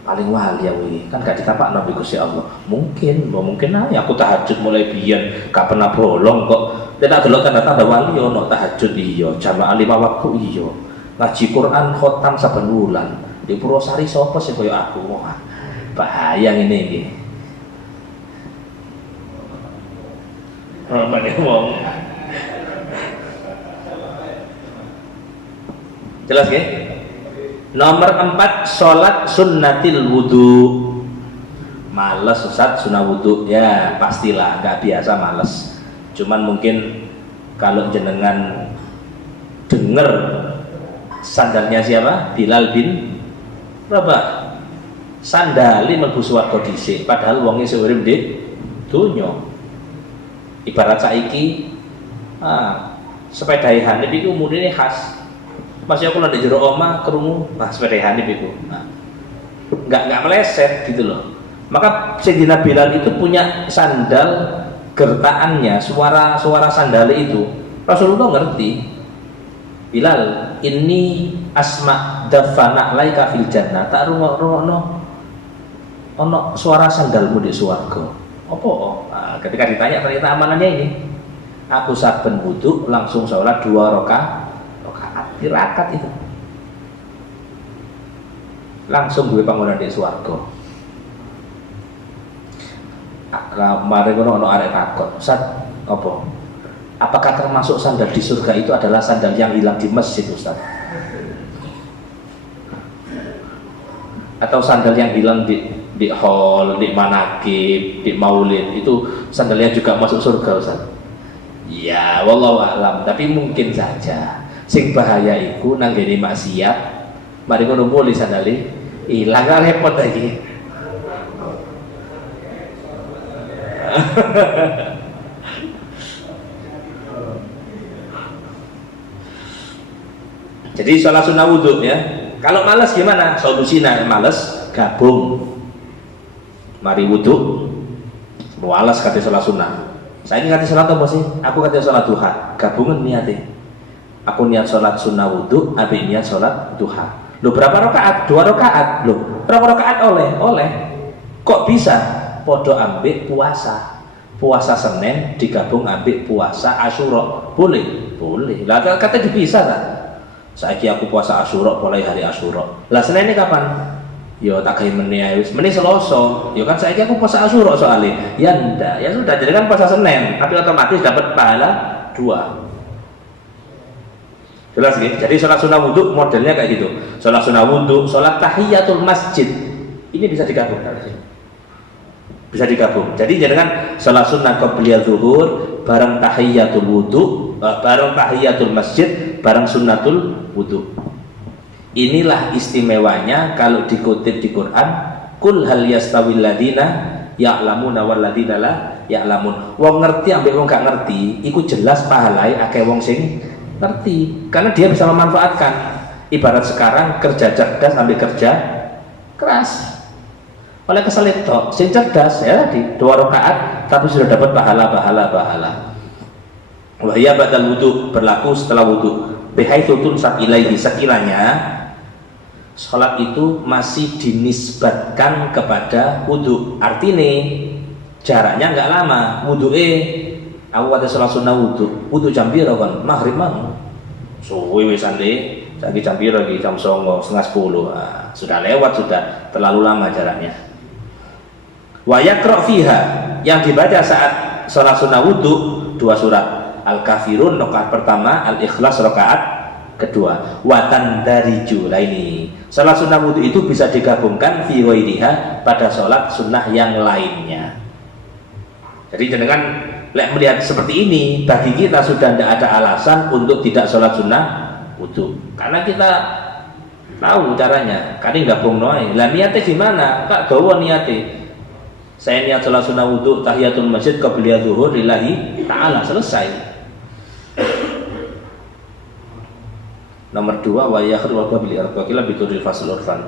Paling wali ya wih, kan gak ditapak Nabi Gusti Allah. Mungkin aja aku tahajud mulai biyen, gak pernah bolong kok. Tidak delok tanda-tanda wali ono tahajud iya, jamaah 5 waktu iya. Ngaji Quran khotam saben wulan. Di Purwosari sapa sing koyo aku? Wah, bahaya ngene iki. Ramane wong. Jelas nggih? Nomor 4, sholat sunnatil wudu. Males Ustaz sunnah wudu, ya pastilah nggak biasa males. Cuman mungkin kalau jenengan denger sandalnya siapa? Bilal bin Rabah. Sandali mlebu swarga dhisik, padahal wonge urip di donya. Ibarat saiki sepedahe Hanif iku umurine khas. Masih aku lagi jero oma kerungu, sepeda Hanif itu, nggak meleset gitu loh. Maka Sayyidina Bilal itu punya sandal gertaannya, suara sandal itu Rasulullah ngerti. Bilal, ini asma dafana laika fil jannah, tak rungokno ono suara sandalmu di swarga. Apa? Ketika ditanya ternyata amanannya ini, aku saben wudu langsung sholat 2 rakaat. Tirakat itu langsung gue panggonan di swarga. Mari ngono ono arek takon, Ustaz, apa? Apakah termasuk sandal di surga itu adalah sandal yang hilang di masjid, Ustaz? Atau sandal yang hilang di hall, di manakib, di maulid, itu sandalnya juga masuk surga, Ustaz? Ya, wallahu a'lam, tapi mungkin saja. Sing bahaya iku nang ngene maksiat, mari ngono muli sandali ilang repot lagi. Jadi sholat sunnah wudhu ya. Kalau malas gimana? Solusinya malas gabung. Mari wudhu, mualas kata sholat sunnah. Saya ini kata sholat apa sih? Aku kata sholat duha. Gabungan niatnya. Aku niat sholat sunnah wudhu, abi niat sholat duha. Loh berapa rakaat? 2 rakaat. Loh berapa rakaat oleh? Kok bisa? Podo ambek puasa Senin digabung ambek puasa Asyura. Boleh. Lah kata dipisah kan? Saiki aku puasa Asyura mulai hari Asyura. Lah Senin ini kapan? Yo tak gawe meneh wis. Meneh Selasa. Yo kan saiki aku puasa Asyura soalnya. Ya ndak, ya sudah jadi kan puasa Senin, tapi otomatis dapat pahala 2. Jelas gitu. Jadi sholat sunnah wudhu modelnya kayak gitu. Sholat sunnah wudhu, sholat tahiyatul masjid. Ini bisa digabung. Bisa digabung. Jadi jangan sholat sunnah qabliyah zuhur bareng tahiyatul wudhu, bareng tahiyatul masjid, bareng sunnatul wudhu. Inilah istimewanya kalau dikutip di Quran, kul hal yastawil ladina ya'lamuna wal ladina la ya'lamun. Wong ngerti ambek wong gak ngerti, iku jelas pahalai akeh wong sing ngerti, karena dia bisa memanfaatkan. Ibarat sekarang kerja cerdas ambil kerja keras. Oleh keselit tok, sing cerdas ya tadi 2 rakaat tapi sudah dapat pahala. Wahya badal wudu, berlaku setelah wudu. Bihaitsu tunsab ilaihi, sekiranya sholat itu masih dinisbatkan kepada wudu. Artinya jaraknya nggak lama. Aku kata sholat sunnah wudu jam piro kan? Maghrib mang. Suwe wis ande, saiki jam piro iki? Jam 09.30, setengah 10. Nah, sudah lewat, sudah terlalu lama jaraknya. Wa yaqra fiha, yang dibaca saat sholat sunnah wudu 2 surat. Al-Kafirun rakaat pertama, Al-Ikhlas rakaat kedua. Wa tandariju. Nah ini, sholat sunnah wudu itu bisa digabungkan fi ghairiha pada sholat sunnah yang lainnya. Jadi dengan melihat seperti ini, bagi kita sudah tidak ada alasan untuk tidak sholat sunnah wudu, karena kita tahu caranya. Kali gabung noy. Lah niatnya gimana? Kak gawa niatnya. Saya niat sholat sunnah wudu tahiyatul masjid qabliyah zuhur lillahi ta'ala, selesai. Nomor 2, wa yakhru wa qabli arqaqila bituril fasl urfan.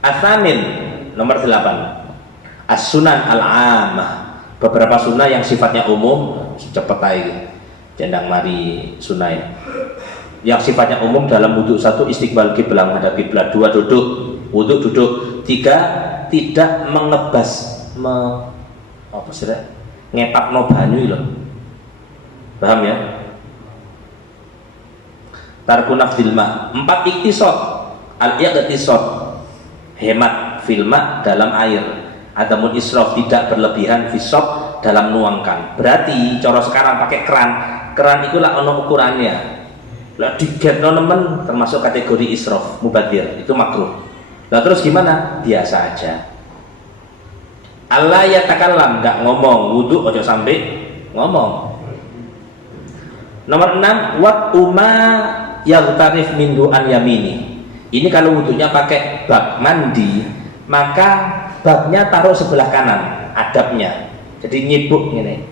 Atsamin, nomor 8. As-sunan al-amah, beberapa sunnah yang sifatnya umum, cepet aja jendang mari sunnah ya. Yang sifatnya umum dalam wudhu: 1 istiqbal kiblat, menghadap kiblat. 2 duduk, wudhu duduk. 3 tidak mengebas ngepakno banyu loh, paham ya? Tarku nafdil ma. 4 iktisad, al-iqtisad, hemat filma dalam air. Adamun israf, tidak berlebihan fisop dalam nuangkan. Berarti coro sekarang pakai keran itulah ono ukurannya. Lah digetno nemen termasuk kategori israf, mubadir, itu makruh. Lah terus gimana? Biasa aja. Allah ya takallam, enggak ngomong. Wudu ojo sampai ngomong. Nomor 6, wat uma yaghtarif min du'an yamini. Ini kalau wudunya pakai bak mandi, maka baknya taruh sebelah kanan, adabnya. Jadi nyibuk ini.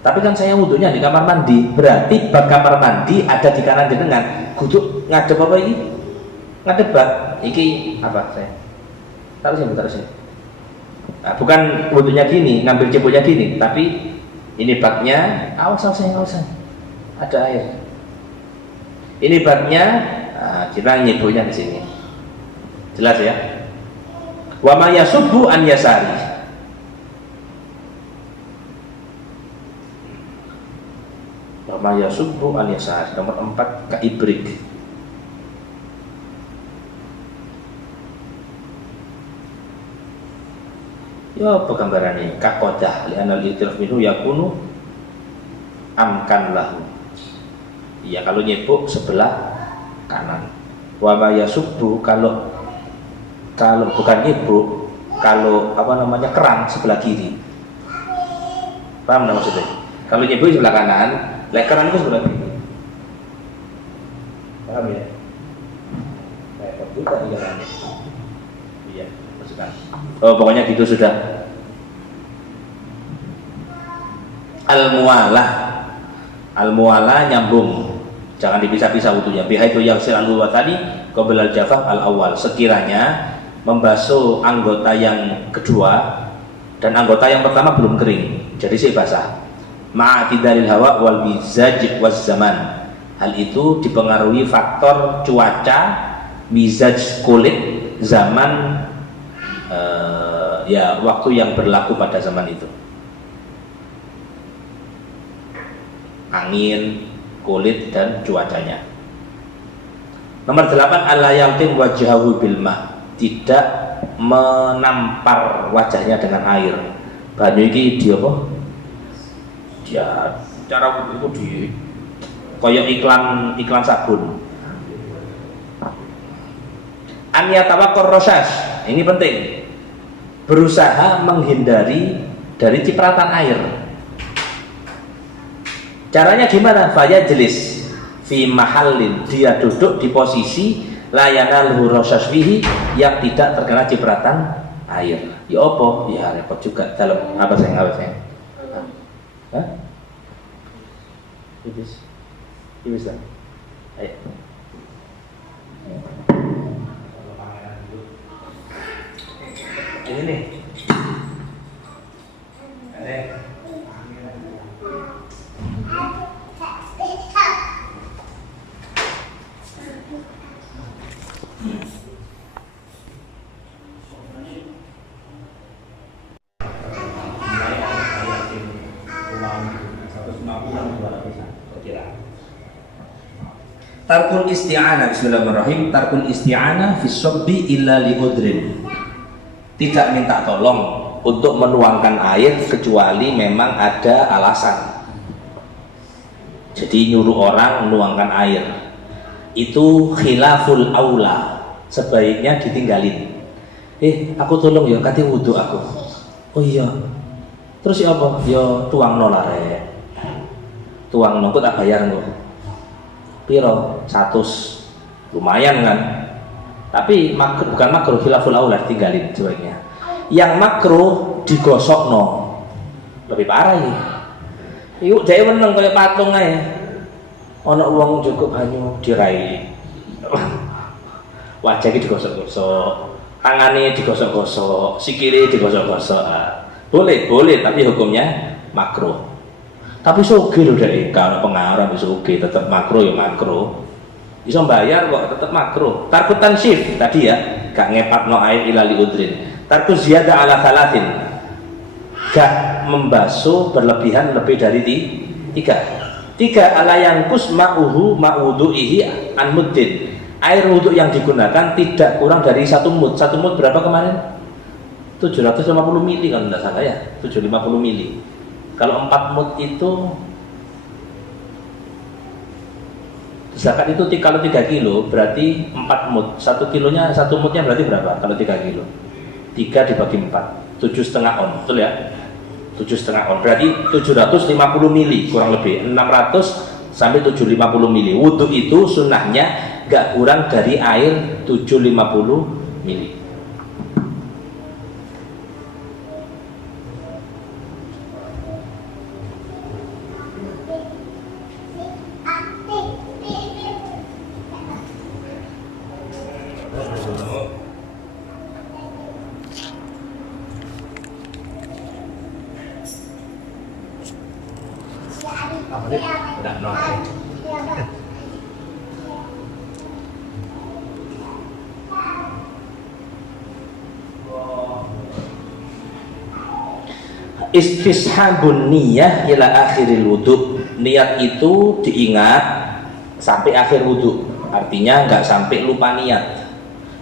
Tapi kan saya wudunya di kamar mandi, berarti bak kamar mandi ada di kanan jenengan. Kudu ngadep apa ini? Ngadep bak. Iki apa saya? Taruh sini. Nah, bukan wudunya gini, ngambil cibuknya gini, tapi ini baknya. Awas. Ada air. Ini baknya, nah, kita nyibuknya di sini. Jelas ya? Wa ma yasubbu an yasari. Wa ma yasubbu an yasari. Nomor 4, kaibrik. Ya apa gambarannya? Kakodah li'anal itiraf minhu yakunu amkan lahu. Ya kalau nyebuk sebelah kanan. Wa ma yasubbu, kalau bukan nyibuk, kalau keran sebelah kiri. Paham nggak maksudnya? Kalau nyibuk sebelah kanan, keran itu sebelah kiri. Paham ya? Kayak juga di kanan. Iya, masukkan. Oh pokoknya gitu sudah. Al-muwalah nyambung, jangan dipisah-pisah wudunya. Bihaitu yaghsil al-watani qabla al-jafaf al-awwal. Sekiranya membasuh anggota yang kedua dan anggota yang pertama belum kering, jadi sih basah. Ma'atidalil hawa wal mizaj waz zaman. Hal itu dipengaruhi faktor cuaca, mizaj kulit, zaman, ya waktu yang berlaku pada zaman itu. angin, kulit dan cuacanya. Nomor 8, alla yaltim wajhahu bil ma, tidak menampar wajahnya dengan air. Banyu iki dia apa? Dia cara itu di koyok iklan sabun. An yatawaqqar rasyas, ini penting. Berusaha menghindari dari cipratan air. Caranya gimana? Faya jelis fi mahallin, dia duduk di posisi layana rasyas fihi, yang tidak terkena cipratan air. Ya apa? Ya repot juga dalam apa sayang? Hah? Ibis lah. Ayo. Ini nih. Tarkul isti'anah, bismillahirrahmanirrahim. Tarkul isti'anah fi sabbi illa li udrin, tidak minta tolong untuk menuangkan air kecuali memang ada alasan. Jadi nyuruh orang menuangkan air itu khilaful aula, sebaiknya ditinggalin. Aku tolong ya, kate wudu aku. Oh iya, terus ya apa? Ya tuang nolare, tuang nongkut tak bayar kok. Piro 100, lumayan kan, tapi bukan makruh, khilaful aula, tinggalin sebaiknya. Yang makruh digosok no, lebih parah ya. Yuk dia meneng kayak patung aja, ono uang cukup banyu dirai, wajahnya digosok-gosok, tangannya digosok-gosok, sikile digosok-gosok. Boleh, tapi hukumnya makruh. Tapi soge lho dek, kalau pengaruh soge tetap makruh ya makruh. Bisa bayar kok tetap makruh. Tarku tansif tadi ya, gak ngepatno air ilali udrin. Tarku ziyada ala thalatin, gak membasuh berlebihan lebih dari 3 ala yangkus ma'uhu ma'udu'ihi an muddin. Air wudhu yang digunakan tidak kurang dari 1 mud. 1 mud berapa kemarin? 750 mili kalau tidak salah ya, 750 mili. Kalau 4 mud itu zakat itu kalau 3 kilo berarti 4 mud. 1 kilonya, 1 mudnya berarti berapa kalau 3 kilo? 3 dibagi 4, 7,5 on, betul ya? 7,5 on berarti 750 mili kurang lebih, 600 sampai 750 mili. Wudhu itu sunnahnya gak kurang dari air 750 mili. Istishabun niyah ila akhiril wudu, niat itu diingat sampai akhir wudu, artinya nggak sampai lupa niat.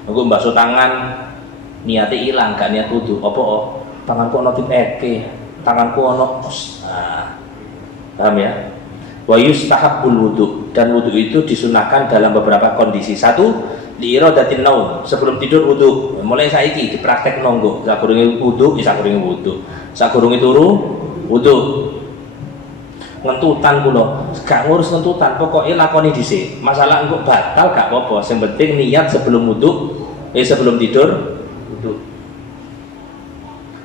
Aku basuh tangan niatnya hilang, gak niat wudu. Apa tanganku ono tip tanganku ono paham ya? Wa yustahabbul wudu, dan wudu itu disunahkan dalam beberapa kondisi. 1, liiradatin naum, sebelum tidur wudu. Mulai saiki dipraktek nonggo, sakurunge wudu, sakurunge wudu, sakurunge turu wudu. Ngentutan kula, gak ngurus ngentutan, pokoknya lakoni dhisik. Masalah engko batal gak apa-apa, yang penting niat sebelum wudu, sebelum tidur wudu.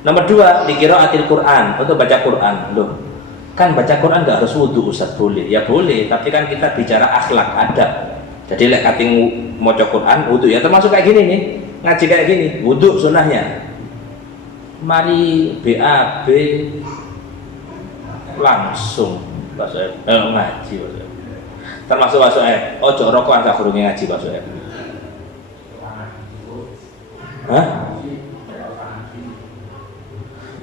Nomor 2, liqiraatil Quran, untuk baca Quran. Loh, kan baca Quran gak harus wudu Ustaz, boleh? Ya boleh, tapi kan kita bicara akhlak, adab. Jadi lek kating maca Quran wudu ya termasuk kayak gini nih, ngaji kayak gini, wudu sunahnya. Mari BAB langsung ngaji termasuk masuk ojo rokokan sak kurunge ngaji masuk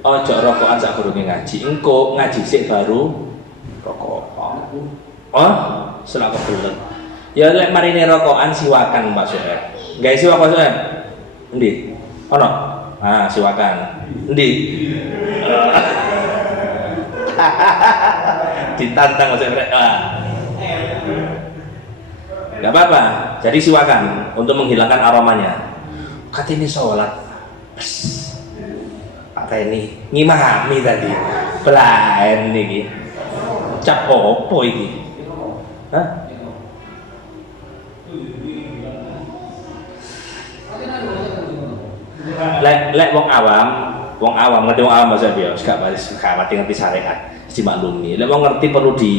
ojo rokokan sak kurunge ngaji, engko ngaji sik baru rokok. Oh, selak kebelet. Ya lek marine rokokan siwakan Pak Soeb. Gawe siwak Pak Soeb. Endi? Ono? Ah, siwakan. Endi? Ditantang Mas Soeb. Gak apa-apa. Jadi siwakan untuk menghilangkan aromanya. Kata ini sholat. Kata ini ngimami tadi. Belain nih. Cap opo iki? Hah? Lek wong awam ngerti wong awam bahasa dia, gak ngerti syariat, dimaklumi. Lek wong ngerti perlu di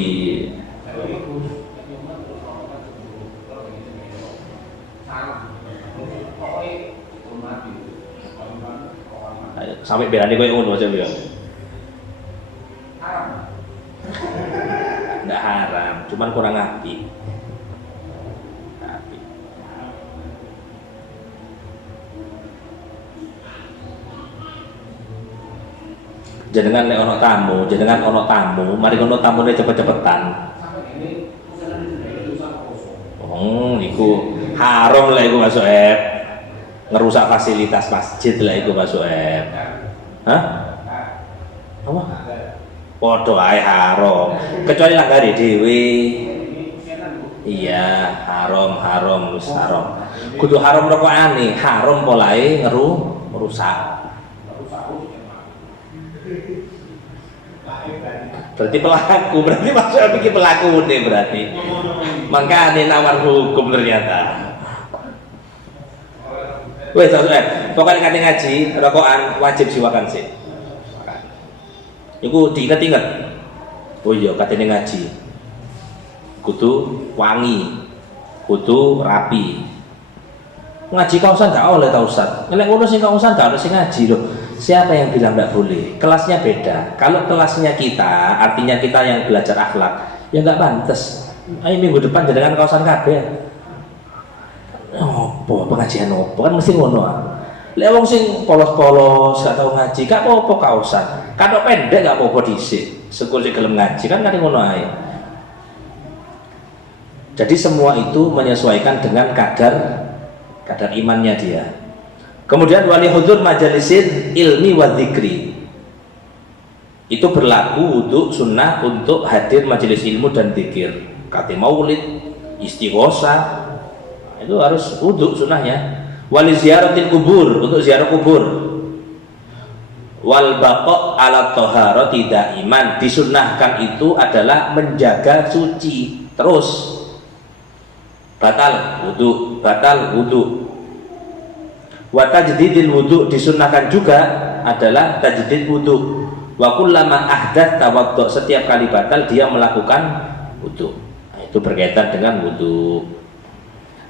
sampai berani koyo ngono aja ya. Nggak haram, cuman kurang apik. Jenengan nek ono tamu, mari ono tamune cepet-cepetan. Oh, niku haram lah iku Mas Soeb. Ngerusak fasilitas masjid lah iku Mas Soeb. Hah? Apa? Padha ae haram. Kecuali langgari dhewe. Iya, haram. Kudu haram rokokane, haram polahe ngerusak. Berarti maksudnya pikir pelaku nih berarti. Makanya nawar hukum ternyata. Wes, pokoknya kate ngaji, rokokan wajib siwakan sih. Iku diinget-inget. Oh iya, katanya ngaji. Kudu wangi, kudu rapi. Ngaji kausan gak oleh ta Ustaz. Nek ngono sing kausan gak oleh sing ngaji loh. Siapa yang bilang tidak boleh? Kelasnya beda. Kalau kelasnya kita, artinya kita yang belajar akhlak, ya nggak pantas. Ayo minggu depan jangan kausan kabeh. Opo pengajian opo kan mesti ngono. Lek wong sing polos-polos gak tau ngaji, gak apa-apa kausan. Katok pendek gak apa-apa dhisik. Syukur sing gelem ngaji kan kate ngono ae. Jadi semua itu menyesuaikan dengan kadar imannya dia. Kemudian wali hudur majalisin ilmi wa dzikri. Itu berlaku untuk sunnah untuk hadir majelis ilmu dan dzikir. Kate maulid, istighosah, itu harus wudhu sunnahnya. Wali ziaratil kubur, untuk ziarah kubur. Wal baqa' ala thaharati daiman, disunnahkan itu adalah menjaga suci terus. Batal wudhu. Wa tajdidil wudu, disunnahkan juga adalah tajdid wudu. Wa kullama ahdath tawaddu, setiap kali batal dia melakukan wudu. Nah, itu berkaitan dengan wudu.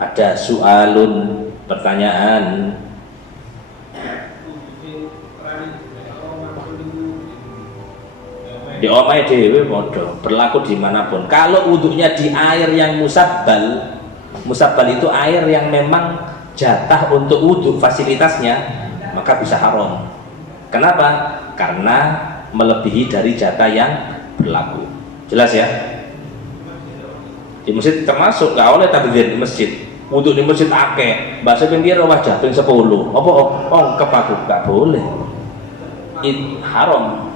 Ada soalun, pertanyaan. Di omai dhewe padha, berlaku dimanapun. Kalau wudunya di air yang musabbal itu air yang memang jatah untuk wudhu fasilitasnya, maka bisa haram. Kenapa? Karena melebihi dari jatah yang berlaku. Jelas ya? Di masjid termasuk nggak oleh tabdzir di masjid. Wudhu di masjid akeh, bahasa pinggir wajah ping 10. Apa ongkep aku nggak boleh. Haram.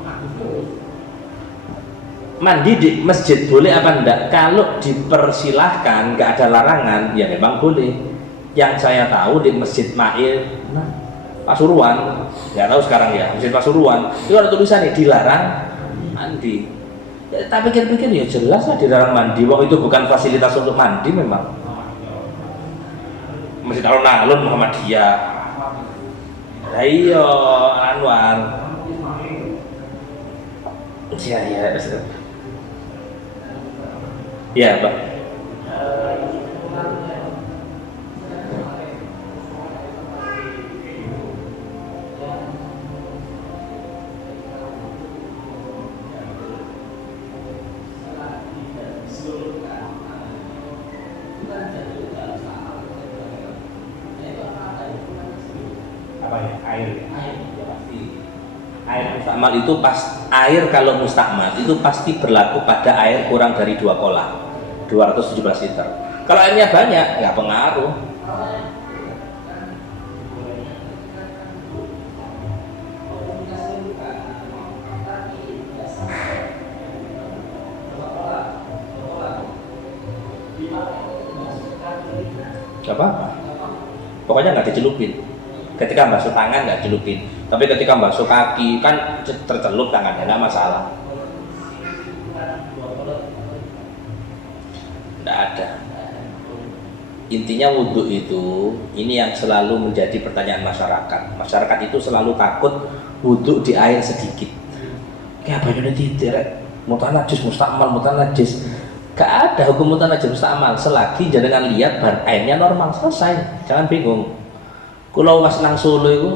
Mandi di masjid boleh apa enggak? Kalau dipersilahkan, nggak ada larangan, ya memang boleh. Yang saya tahu di Masjid Ma'il Pasuruan, nggak tahu sekarang ya, Masjid Pasuruan itu ada tulisan nih dilarang mandi. Ya, tapi pikir-pikir ya jelas lah dilarang mandi. Wong itu bukan fasilitas untuk mandi memang. Masjid Alun-Alun Muhammadiyah. Ayo Anwar. Ya. Ya, Pak. Apa ya? Air ya pasti. Air mustakmal itu air kalau mustakmal itu pasti berlaku pada air kurang dari 2 kolah 217 liter. Kalau airnya banyak nggak pengaruh. Apa? Pokoknya nggak dicelupin. Ketika basuh tangan nggak celupin, tapi ketika basuh kaki kan tercelup tangannya, nggak masalah. Nggak ada. Intinya wudhu itu, ini yang selalu menjadi pertanyaan masyarakat. Masyarakat itu selalu takut wudhu di air sedikit. Kayak banyune titik, mutan najis mustakmal, mutan najis. Gak ada hukum mutan najis mustakmal selagi jangan lihat airnya normal, selesai. Jangan bingung. Kulo pas nang Solo iku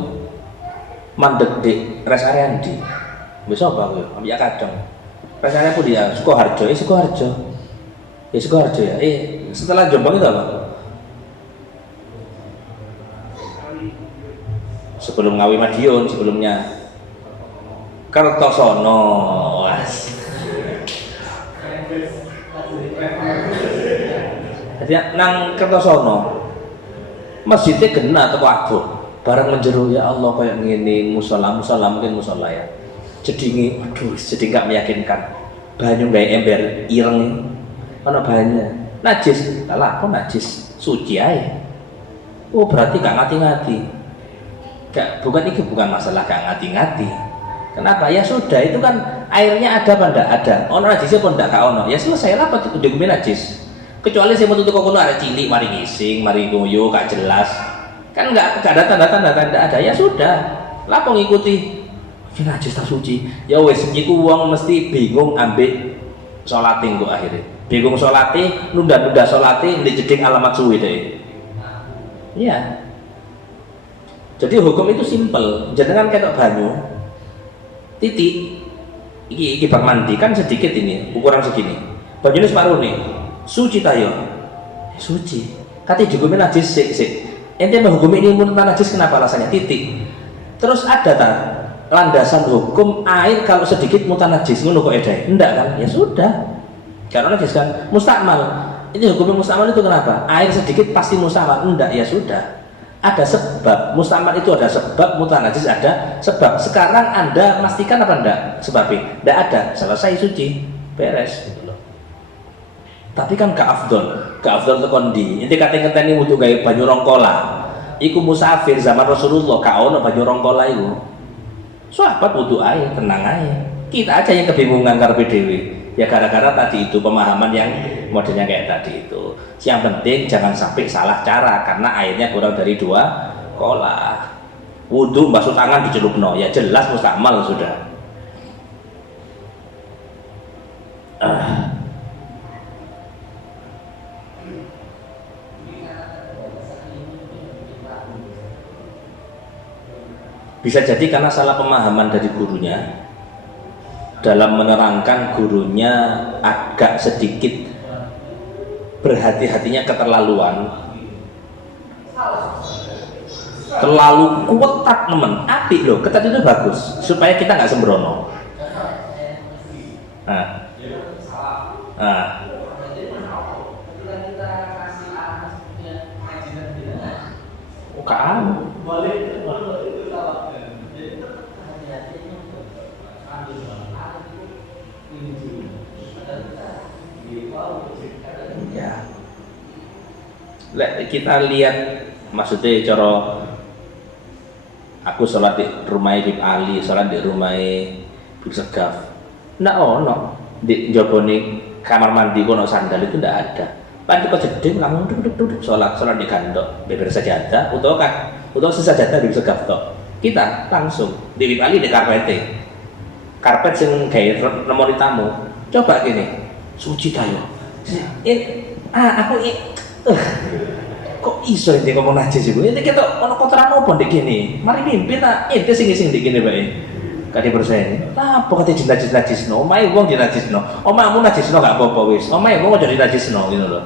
mandek di rest area ndi. Wis apa kuwi? Ambek kadang. Rest area ku dia Sukoharjo, Sukoharjo. Ya Sukoharjo ya. Setelah Jombang itu apa? Sebelum Ngawi Madiun, sebelumnya Kertosono. Was. Jadi nang Kertosono masjidnya kena atau aduh barang menjeru ya Allah kayak ngene musola mungkin musola ya jedingi aduh jadi nggak meyakinkan banyu gawe ember ireng ana banyak najis lah kok najis suci aja. Oh berarti gak ngati-ngati bukan masalah gak ngati-ngati. Kenapa? Ya sudah itu kan airnya ada apa ndak ada ono najisnya pun ndak gak ono ya selesai lah apa dikumpulin najis. Kecuali saya menutup kokono ada cilik, mari ngising, mari ngoyo, gak jelas. Kan nggak ada tanda-tanda ada. Ya sudah, lah ngikuti. Ini najis tak suci. Ya wes, iku wong mesti bingung ambek salate kok akhirnya. Bingung salate, nunda-nunda salate, dijeding alamat suwi deh. Iya. Jadi hukum itu simpel. Jangan ketok banyu, titik. Iki bak mandi kan sedikit ini, ukuran segini. Banyunya separuh nih. Suci tayo, suci. Kati dihukumi najis sik. Ente menghukumi ini muntah najis kenapa alasannya titik. Terus ada tak landasan hukum air kalau sedikit muntah najis ngono kok edai? Enggak kan? Ya sudah. Karena najis kan mustakmal. Ini hukumnya mustakmal itu kenapa? Air sedikit pasti mustakmal. Enggak, ya sudah. Ada sebab. Mustakmal itu ada sebab, muntah najis ada sebab. Sekarang Anda pastikan apa enggak sebabnya? Enggak ada. Selesai suci. Beres gitu loh. Tapi kan gak afdol tekon di. Inti kate-katene wudu gawe banyu rongkola. Iku musafir zaman Rasulullah gak ono banyu rongkola iku. Sahabat wudu ae, tenang ae. Kita aja yang kebingungan karepe dhewe. Ya gara-gara tadi itu pemahaman yang modelnya kayak tadi itu. Yang penting jangan sampai salah cara karena airnya kurang dari 2 kolah. Wudu basuh tangan dicelupno, ya jelas mustakmal sudah. Bisa jadi karena salah pemahaman dari gurunya dalam menerangkan, gurunya agak sedikit berhati-hatinya keterlaluan, terlalu ketat nemen. Apik loh, ketat itu bagus supaya kita nggak sembrono. Ya. Kita lihat maksudnya cara aku sholat di rumah Ibn Ali, sholat di rumah Ibn Segaf. Nggak ono di jabone kamar mandi kono sandal itu nggak ada. Panti kok jeding langsung duduk sholat di gandok beber sajadah atau sesajadah di Segaf tok. Kita langsung di Ibn Ali di karpet sing gawe nemoni tamu. Coba gini, suci tayo. Kok iso ini ngomong najis iku? Ini kita ono kotoran opo ndek kene. Mari mimpin ta, ente sing ndek kene bae. Kade persen. Lah apa kate najis-najisno? Omahe wong dinajisno. Omahmu najisno gak apa-apa wis. Omahe wong aja dinajisno gitu loh.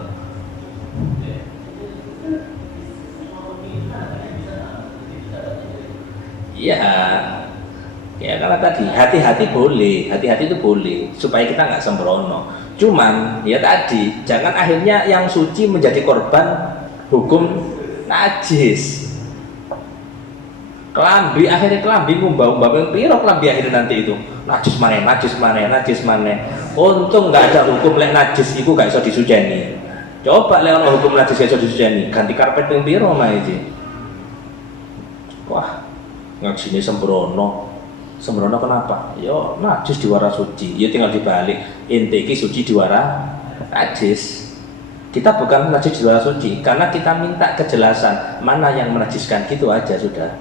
Iya. Ya karena tadi hati-hati boleh, hati-hati itu boleh supaya kita nggak sembrono. Cuman ya tadi jangan akhirnya yang suci menjadi korban hukum najis. Kelambi akhirnya kelambi ngumbah-umbah piro kelambi akhirnya nanti itu najis mana, najis mana, najis mana. Untung nggak ada hukum lek najis itu gak iso disujeni. Coba lek ono hukum najis gak iso disujeni, ganti karpet ping piro mah iki. Wah, ngajine sembrono. Sembrono kenapa? Yo najis diwara suci. Ya tinggal dibalik. Inti iki suci diwara najis. Kita bukan najis diwara suci karena kita minta kejelasan mana yang menajiskan, gitu aja sudah.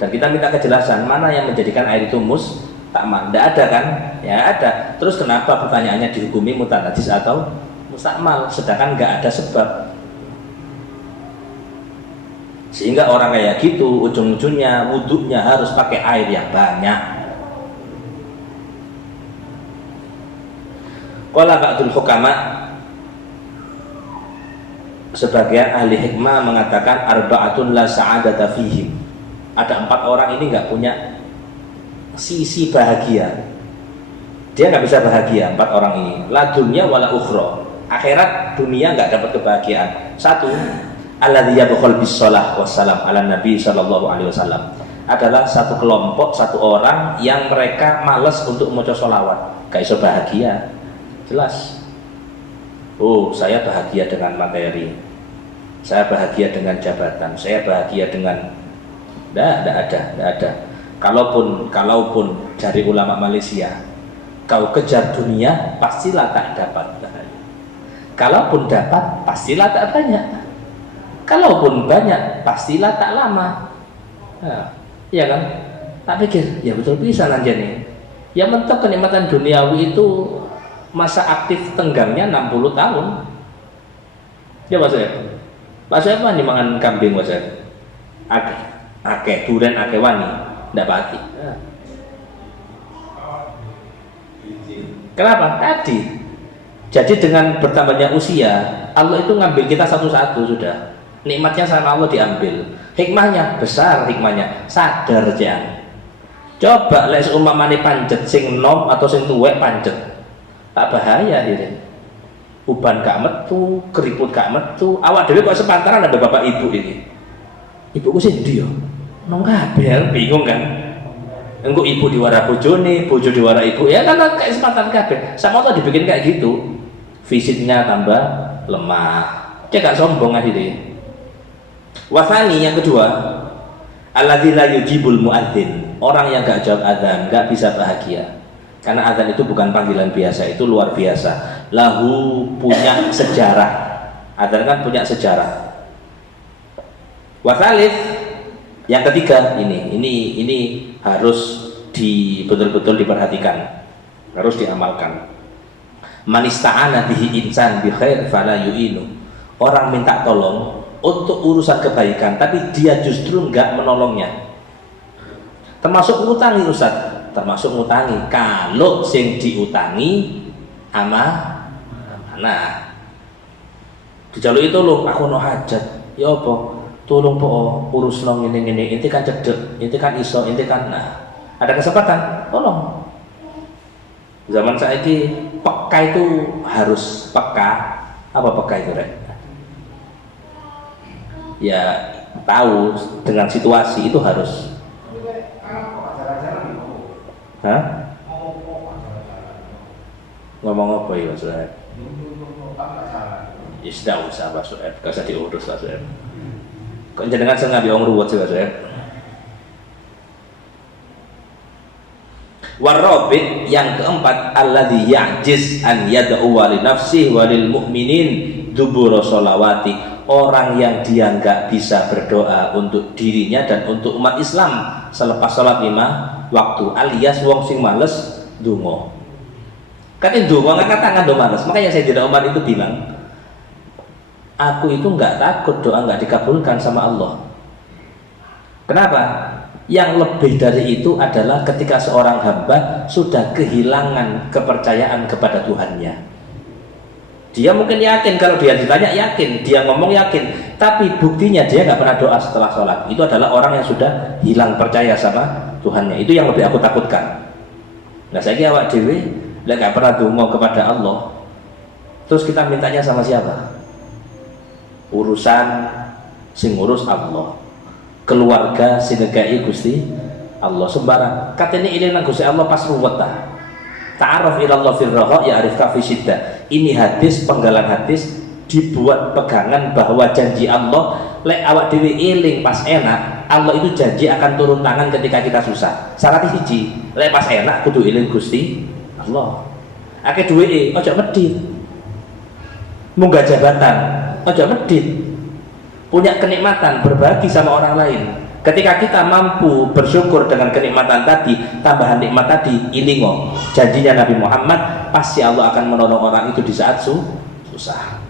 Dan kita minta kejelasan mana yang menjadikan air itu mustakmal. Tidak ada kan? Ya ada. Terus kenapa pertanyaannya dihukumi mutanajis atau mustakmal sedangkan nggak ada sebab? Sehingga orang kayak gitu ujung-ujungnya wudhunya harus pakai air yang banyak. Qala ba'dul hukama, sebagian ahli hikmah mengatakan arba'atun la sa'adata fihim. Ada 4 orang ini nggak punya sisi bahagia. Dia nggak bisa bahagia 4 orang ini. La dunya wala ukhra. Akhirat dunia nggak dapat kebahagiaan. 1, alladzi yadkhul bis shalah wassalam ala nabi sallallahu alaihi wasallam, adalah satu kelompok, satu orang yang mereka malas untuk maca sholawat, gak iso bahagia. Jelas. Oh, saya bahagia dengan materi, saya bahagia dengan jabatan, saya bahagia dengan tidak ada. Kalaupun dari ulama Malaysia, kau kejar dunia pastilah tak dapat. Kalaupun dapat pastilah tak banyak. Kalaupun banyak, pastilah tak lama. Nah, ya kan? Tak pikir, ya betul bisa nanjani. Ya mentok kenikmatan duniawi itu masa aktif tenggangnya 60 tahun. Ya Mas Ed. Mas Ed wani mangan kambing Mas Ed. Akeh duren akeh wani, ndak pati. Kenapa? Tadi. Jadi dengan bertambahnya usia, Allah itu ngambil kita satu-satu sudah. Nikmatnya sama Allah diambil, hikmahnya besar, hikmahnya sadar jangan. Coba lek seumpamane panjet sing nom atau sing tuwek panjet, tak bahaya ini. Uban gak metu, keriput gak metu, awak dhewe kok sepantaran ada bapak ibu ini. Ibuku sih ndi yo? Nang kabeh, bingung kan? Engko ibu diwara bojone, bojo diwara ibu, ya kan kayak sepantaran kabeh. Sama Allah dibikin kayak gitu. Fisiknya tambah lemah. Dia gak sombong akhirnya. Wasani yang kedua, alladzi la yujibul muadzin, orang yang gak jawab adzan, gak bisa bahagia. Karena adzan itu bukan panggilan biasa, itu luar biasa. Lahu punya sejarah. Adzan kan punya sejarah. Wasalif yang ketiga, ini harus betul-betul diperhatikan, harus diamalkan. Manista'ana bihi insan bi khair fala yu'inu. Orang minta tolong untuk urusan kebaikan, tapi dia justru enggak menolongnya. Termasuk ngutangi Ustaz, termasuk ngutangi. Kalau sing diutangi amanah. Dijaluki tolong, aku no hajat. Ya apa? Tolong po urus nang ngene-ngene. Inti kan cedek, inti kan iso, inti kan nah. Ada kesempatan, tolong. Zaman saiki peka itu harus peka. Apa peka itu, Rek? Ya tahu dengan situasi itu harus. Hah? Ngomong apa ya Mas Suhaib? Ya sudah usah Mas Suhaib, gak usah diurus Mas Suhaib. Kok jenengan sing ngambil wong ruwet sih Mas Suhaib? Warabi yang keempat, alladzi ya'jiz an yad'u li nafsihi wa lil mu'minin dubura sholawati. Orang yang dia nggak bisa berdoa untuk dirinya dan untuk umat Islam selepas sholat 5 waktu, alias wong sing males dungo. Katanya dungo ngangkat tangan do males. Makanya saya tidak Umar itu bilang, aku itu nggak takut doa nggak dikabulkan sama Allah. Kenapa? Yang lebih dari itu adalah ketika seorang hamba sudah kehilangan kepercayaan kepada Tuhannya. Dia mungkin yakin, kalau dia ditanya yakin, dia ngomong yakin, tapi buktinya dia nggak pernah doa setelah sholat. Itu adalah orang yang sudah hilang percaya sama Tuhannya. Itu yang lebih aku takutkan. Nah saya kira awak dewe gak pernah donga kepada Allah, terus kita mintanya sama siapa? Urusan sing ngurus Allah, keluarga sing negai Gusti Allah sembarang. Katanya ini nang Gusti Allah pas ruwet ta. Ta'aruf ila Allah fil raha ya'rifka fi syiddah. Ini hadis, penggalan hadis dibuat pegangan bahwa janji Allah lek awak dewe eling pas enak, Allah itu janji akan turun tangan ketika kita susah. Syarat hiji, lek pas enak kudu eling Gusti Allah. Akeh duwe ojo medhit. Munggah jabatan, ojo medhit. Punya kenikmatan berbagi sama orang lain. Ketika kita mampu bersyukur dengan kenikmatan tadi, tambahan nikmat tadi, ilingo janjinya Nabi Muhammad, pasti Allah akan menolong orang itu di saat susah.